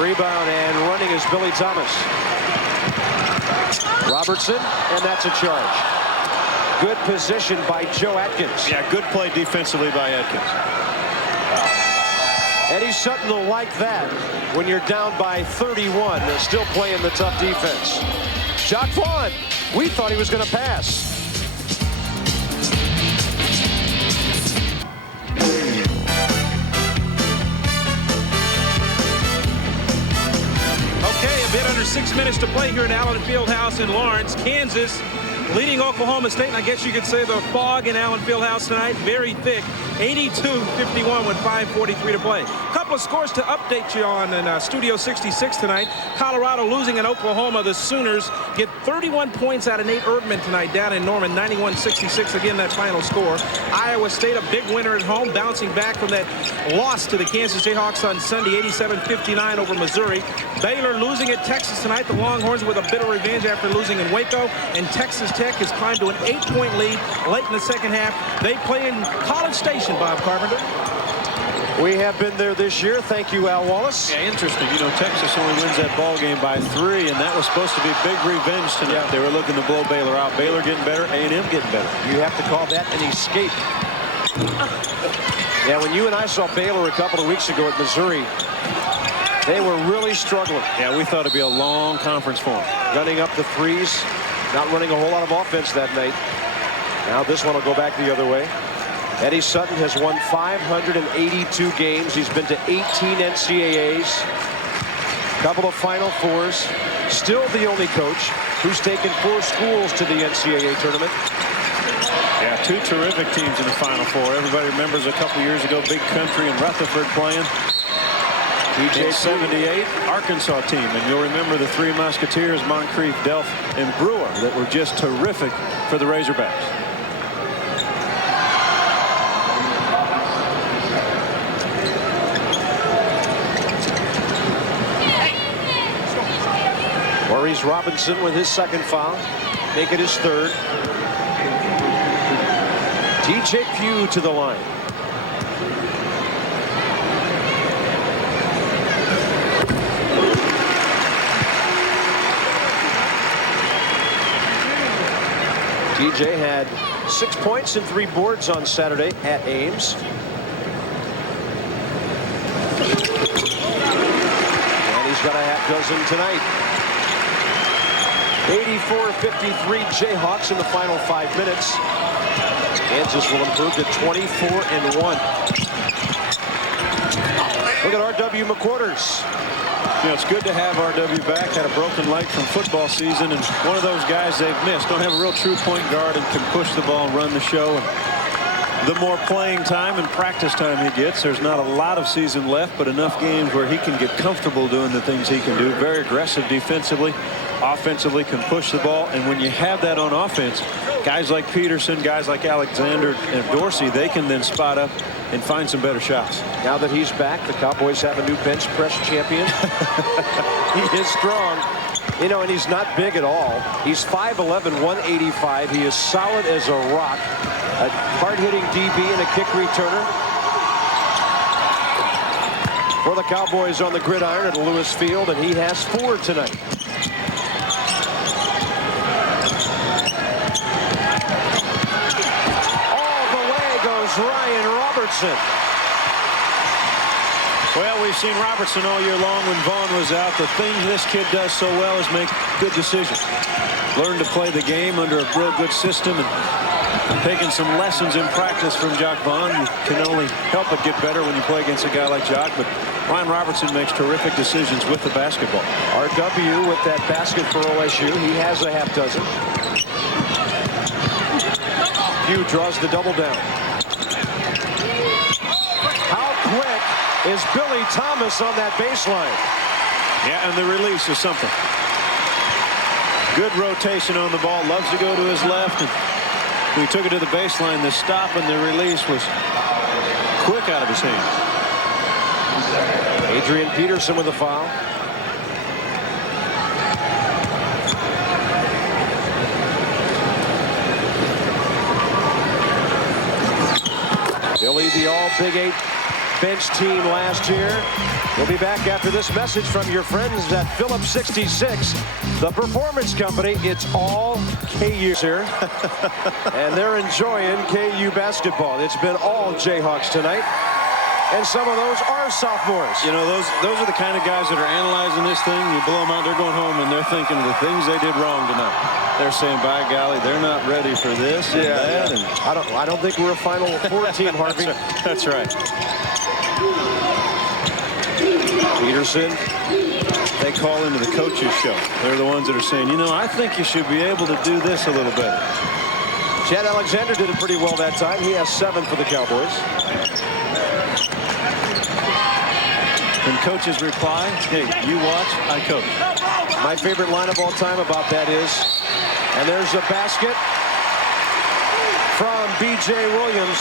Rebound and running is Billy Thomas. Robertson, and that's a charge. Good position by Joe Atkins. Yeah, good play defensively by Atkins. Eddie Sutton will like that when you're down by 31 and still playing the tough defense. Jacques Vaughn, we thought he was going to pass. Okay, a bit under 6 minutes to play here at Allen Fieldhouse in Lawrence, Kansas, leading Oklahoma State. And I guess you could say the fog in Allen Fieldhouse tonight, very thick. 82-51 with 5:43 to play. A couple of scores to update you on in Studio 66 tonight. Colorado losing in Oklahoma. The Sooners get 31 points out of Nate Erdman tonight down in Norman, 91-66. Again, that final score. Iowa State, a big winner at home, bouncing back from that loss to the Kansas Jayhawks on Sunday, 87-59 over Missouri. Baylor losing at Texas tonight. The Longhorns with a bit of revenge after losing in Waco. And Texas Tech has climbed to an 8-point lead late in the second half. They play in College Station, Bob Carpenter. We have been there this year. Thank you, Al Wallace. Yeah, interesting. You know, Texas only wins that ball game by 3, and that was supposed to be big revenge tonight. Yeah. They were looking to blow Baylor out. Baylor getting better, A&M getting better. You have to call that an escape. Yeah, when you and I saw Baylor a couple of weeks ago at Missouri, they were really struggling. Yeah, we thought it'd be a long conference for them. Gunning up the threes, not running a whole lot of offense that night. Now this one will go back the other way. Eddie Sutton has won 582 games. He's been to 18 NCAAs, couple of Final Fours. Still the only coach who's taken 4 schools to the NCAA tournament. Yeah, 2 terrific teams in the Final Four. Everybody remembers a couple years ago, Big Country and Rutherford playing. TJ 78 Arkansas team, and you'll remember the 3 Musketeers, Moncrief, Delph, and Brewer, that were just terrific for the Razorbacks. Maurice Robinson with his 2nd foul, make it his 3rd. TJ Pugh to the line. TJ had 6 points and 3 boards on Saturday at Ames. And he's got a half dozen tonight. 84-53 Jayhawks in the final 5 minutes. Kansas will improve to 24-1. Look at R.W. McQuarters. You know, it's good to have R.W. back. Had a broken leg from football season, and one of those guys they've missed. Don't have a real true point guard and can push the ball and run the show. And the more playing time and practice time he gets, there's not a lot of season left, but enough games where he can get comfortable doing the things he can do. Very aggressive defensively. Offensively can push the ball, and when you have that on offense, guys like Peterson, guys like Alexander and Dorsey, they can then spot up and find some better shots. Now that he's back, the Cowboys have a new bench press champion. He is strong, you know, and he's not big at all. He's 5'11", 185. He is solid as a rock, a hard-hitting DB and a kick returner. For the Cowboys on the gridiron at Lewis Field, and he has 4 tonight. Ryan Robertson. Well, we've seen Robertson all year long when Vaughn was out. The thing this kid does so well is make good decisions. Learn to play the game under a real good system, and taking some lessons in practice from Jock Vaughn. You can only help it get better when you play against a guy like Jock, but Ryan Robertson makes terrific decisions with the basketball. RW with that basket for OSU. He has a half dozen. Hugh draws the double down. How quick is Billy Thomas on that baseline? Yeah, and the release is something. Good rotation on the ball. Loves to go to his left. And when he took it to the baseline, the stop and the release was quick out of his hand. Adrian Peterson with a foul. Billy, the all Big 8 bench team last year. We'll be back after this message from your friends at Phillips 66, the performance company. It's all KU here, and they're enjoying KU basketball. It's been all Jayhawks tonight, and some of those are sophomores. You know, those are the kind of guys that are analyzing this thing. You blow them out, they're going home, and they're thinking of the things they did wrong tonight. They're saying, by golly, they're not ready for this and that. And I don't think we're a Final Four team, Harvey. That's right. Peterson. They call into the coaches show. They're the ones that are saying, you know, I think you should be able to do this a little better. Chad Alexander did it pretty well that time. He has 7 for the Cowboys. And coaches reply, hey, you watch, I coach. My favorite line of all time about that is, and there's a basket from B.J. Williams.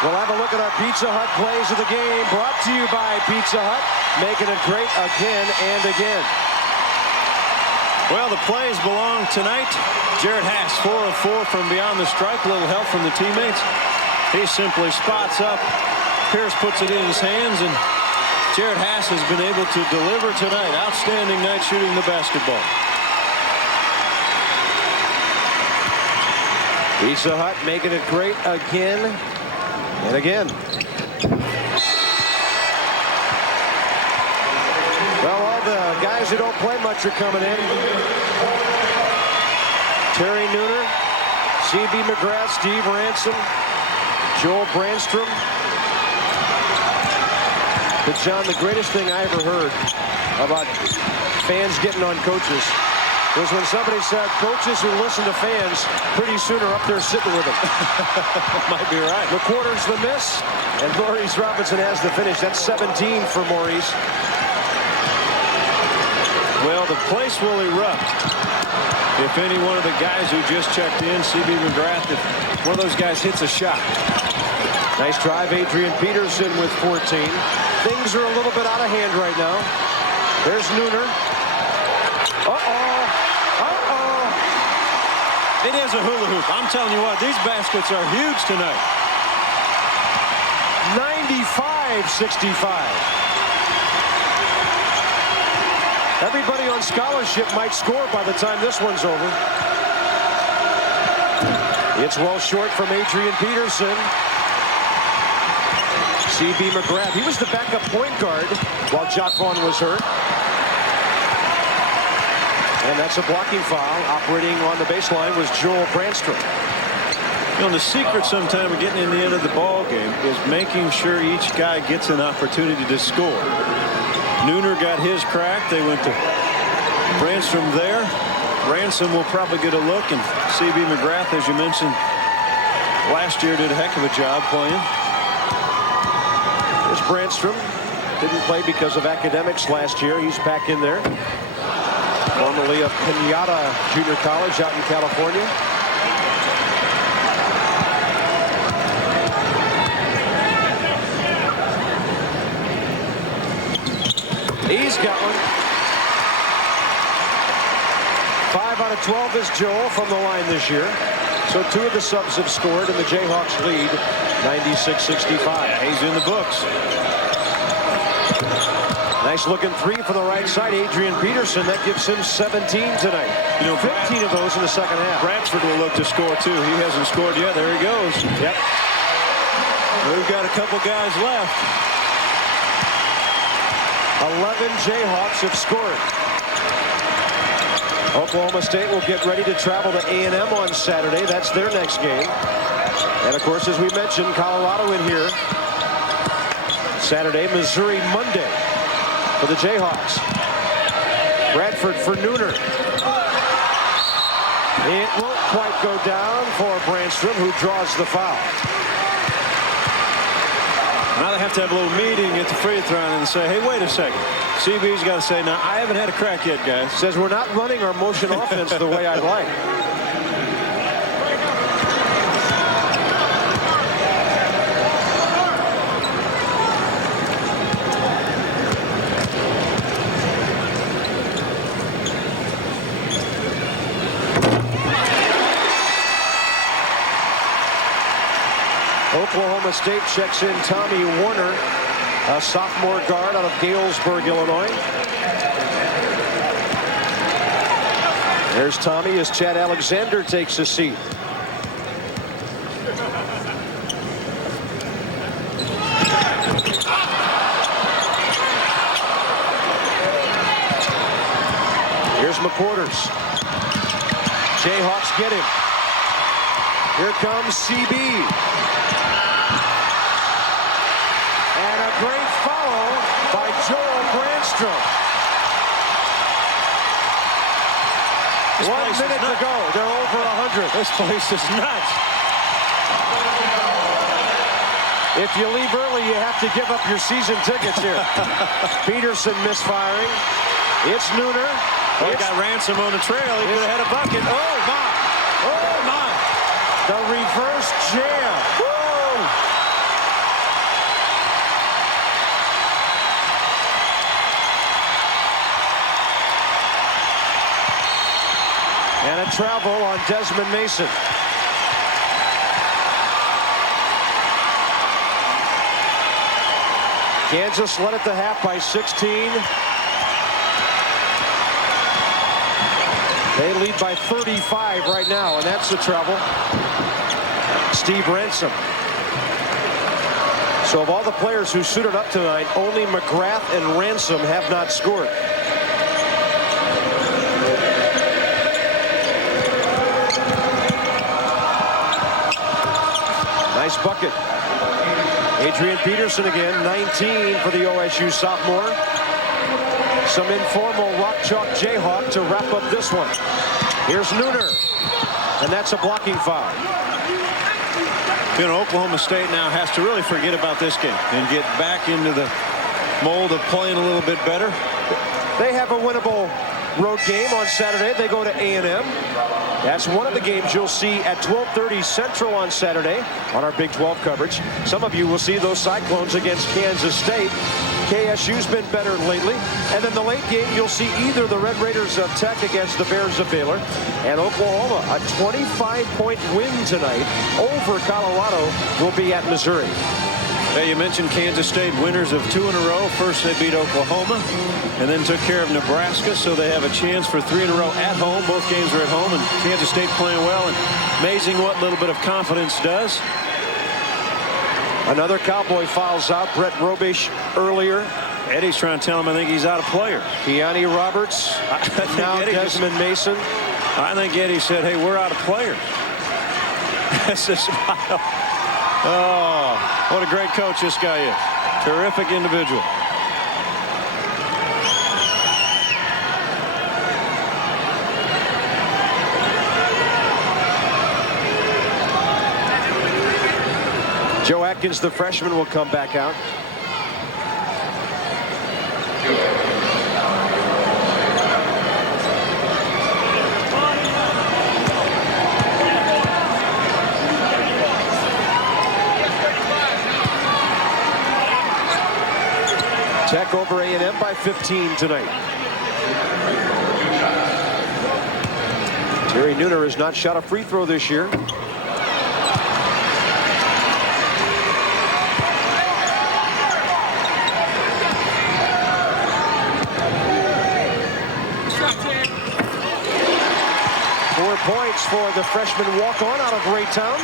We'll have a look at our Pizza Hut plays of the game, brought to you by Pizza Hut, making it great again and again. Well, the plays belong tonight. Jared Haas, 4 of 4 from beyond the stripe. A little help from the teammates. He simply spots up. Pierce puts it in his hands, and Jared Haas has been able to deliver tonight. Outstanding night shooting the basketball. Pizza Hut making it great again and again. Well, all the guys who don't play much are coming in. Terry Nooner, C.B. McGrath, Steve Ransom, Joel Brandstrom. But John, the greatest thing I ever heard about fans getting on coaches was when somebody said coaches who listen to fans pretty soon are up there sitting with them. Might be right. McQuarter's the miss, and Maurice Robinson has the finish. That's 17 for Maurice. Well, the place will erupt if any one of the guys who just checked in, C.B. McGrath, if one of those guys hits a shot. Nice drive, Adrian Peterson with 14. Things are a little bit out of hand right now. There's Nooner. It is a hula hoop. I'm telling you what, these baskets are huge tonight. 95-65. Everybody on scholarship might score by the time this one's over. It's well short from Adrian Peterson. C.B. McGrath, he was the backup point guard while Jock Vaughn was hurt. And that's a blocking foul. Operating on the baseline was Joel Brandstrom. You know, the secret sometime of getting in the end of the ball game is making sure each guy gets an opportunity to score. Nooner got his crack. They went to Brandstrom there. Ransom will probably get a look, and C.B. McGrath, as you mentioned, last year did a heck of a job playing. There's Brandstrom. Didn't play because of academics last year. He's back in there. Formerly of Kenyatta Junior College out in California. He's got one. 5 out of 12 is Joel from the line this year. So 2 of the subs have scored, and the Jayhawks lead 96-65. He's in the books. Nice looking 3 from the right side. Adrian Peterson, that gives him 17 tonight. You know, 15 of those in the second half. Bradford will look to score too. He hasn't scored yet. There he goes. Yep. We've got a couple guys left. 11 Jayhawks have scored. Oklahoma State will get ready to travel to A&M on Saturday. That's their next game. And of course, as we mentioned, Colorado in here Saturday, Missouri Monday for the Jayhawks. Bradford for Nooner. It won't quite go down for Brandstrom, who draws the foul. Now they have to have a little meeting at the free throw line and say, hey, wait a second. CB's got to say, now, I haven't had a crack yet, guys. Says we're not running our motion offense the way I'd like. Oklahoma State checks in Tommy Warner, a sophomore guard out of Galesburg, Illinois. There's Tommy as Chad Alexander takes a seat. Here's McQuarters. Jayhawks get him. Here comes CB. Great follow by Joel Brandstrom. 1 minute to go. They're over 100. This place is nuts. If you leave early, you have to give up your season tickets here. Peterson misfiring. It's Nooner. He got Ransom on the trail. He could have had a bucket. Oh, my. Oh, my. The reverse jam. Woo! And a travel on Desmond Mason. Kansas led at the half by 16. They lead by 35 right now, and that's the travel. Steve Ransom. So of all the players who suited up tonight, only McGrath and Ransom have not scored. Nice bucket. Adrian Peterson again, 19 for the OSU sophomore. Some informal rock chalk Jayhawk to wrap up this one. Here's Nooner, and that's a blocking foul. You know, Oklahoma State now has to really forget about this game and get back into the mold of playing a little bit better. They have a winnable road game on Saturday. They go to A&M. That's one of the games you'll see at 12:30 Central on Saturday on our Big 12 coverage. Some of you will see those Cyclones against Kansas State. KSU's been better lately. And then the late game, you'll see either the Red Raiders of Tech against the Bears of Baylor, and Oklahoma, a 25-point win tonight over Colorado, will be at Missouri. Hey, you mentioned Kansas State winners of 2 in a row. First they beat Oklahoma and then took care of Nebraska, so they have a chance for 3 in a row at home. Both games are at home, and Kansas State playing well, and amazing what little bit of confidence does. Another Cowboy fouls out. Brett Robish earlier. Eddie's trying to tell him I think he's out of player. Keani Roberts. Now Desmond Mason. I think Eddie said, hey, we're out of players. That's a smile. Oh, what a great coach this guy is. Terrific individual. Joe Atkins, the freshman, will come back out. Tech over A&M by 15 tonight. Terry Nooner has not shot a free throw this year. 4 points for the freshman walk-on out of Raytown.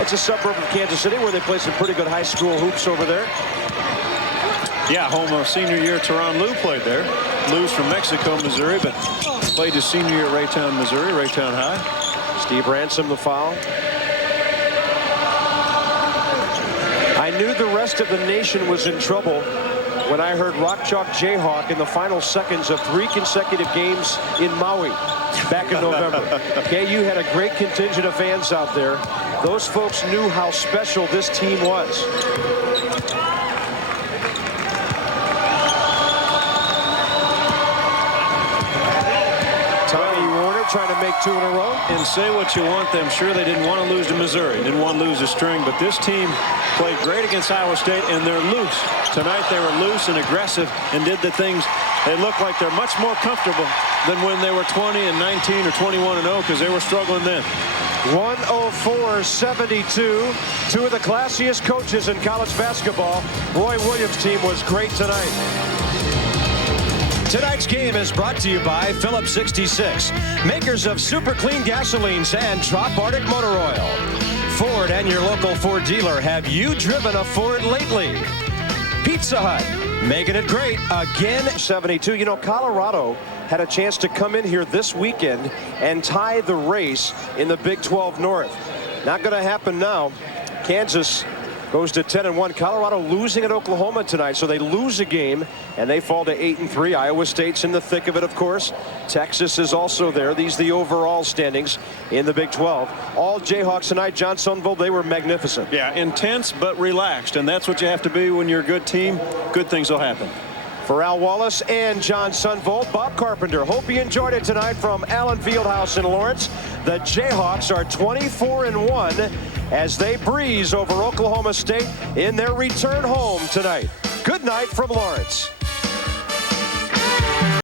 It's a suburb of Kansas City where they play some pretty good high school hoops over there. Yeah, home of senior year. Teron Lou played there. Lou's from Mexico, Missouri, but played his senior year at Raytown, Missouri, Raytown High. Steve Ransom the foul. I knew the rest of the nation was in trouble when I heard Rock Chalk Jayhawk in the final seconds of 3 consecutive games in Maui back in November. KU had a great contingent of fans out there. Those folks knew how special this team was. Trying to make 2 in a row. And say what you want, I'm sure they didn't want to lose to Missouri, didn't want to lose a string, but this team played great against Iowa State, and they're loose. Tonight they were loose and aggressive and did the things. They look like they're much more comfortable than when they were 20 and 19 or 21 and 0, because they were struggling then. 104-72. 2 of the classiest coaches in college basketball. Roy Williams' team was great tonight. Tonight's game is brought to you by Phillips 66, makers of super clean gasolines and Trop Arctic motor oil. Ford and your local Ford dealer. Have you driven a Ford lately? Pizza Hut, making it great again. 72. You know, Colorado had a chance to come in here this weekend and tie the race in the Big 12 North. Not going to happen now. Kansas goes to 10-1. Colorado losing at Oklahoma tonight, so they lose a game and they fall to 8-3. Iowa State's in the thick of it, of course. Texas is also there. These are the overall standings in the Big 12. All Jayhawks tonight, John Sunvold, they were magnificent. Yeah, intense but relaxed, and that's what you have to be when you're a good team. Good things will happen. For Al Wallace and John Sunvold, Bob Carpenter. Hope you enjoyed it tonight from Allen Fieldhouse in Lawrence. The Jayhawks are 24-1 as they breeze over Oklahoma State in their return home tonight. Good night from Lawrence.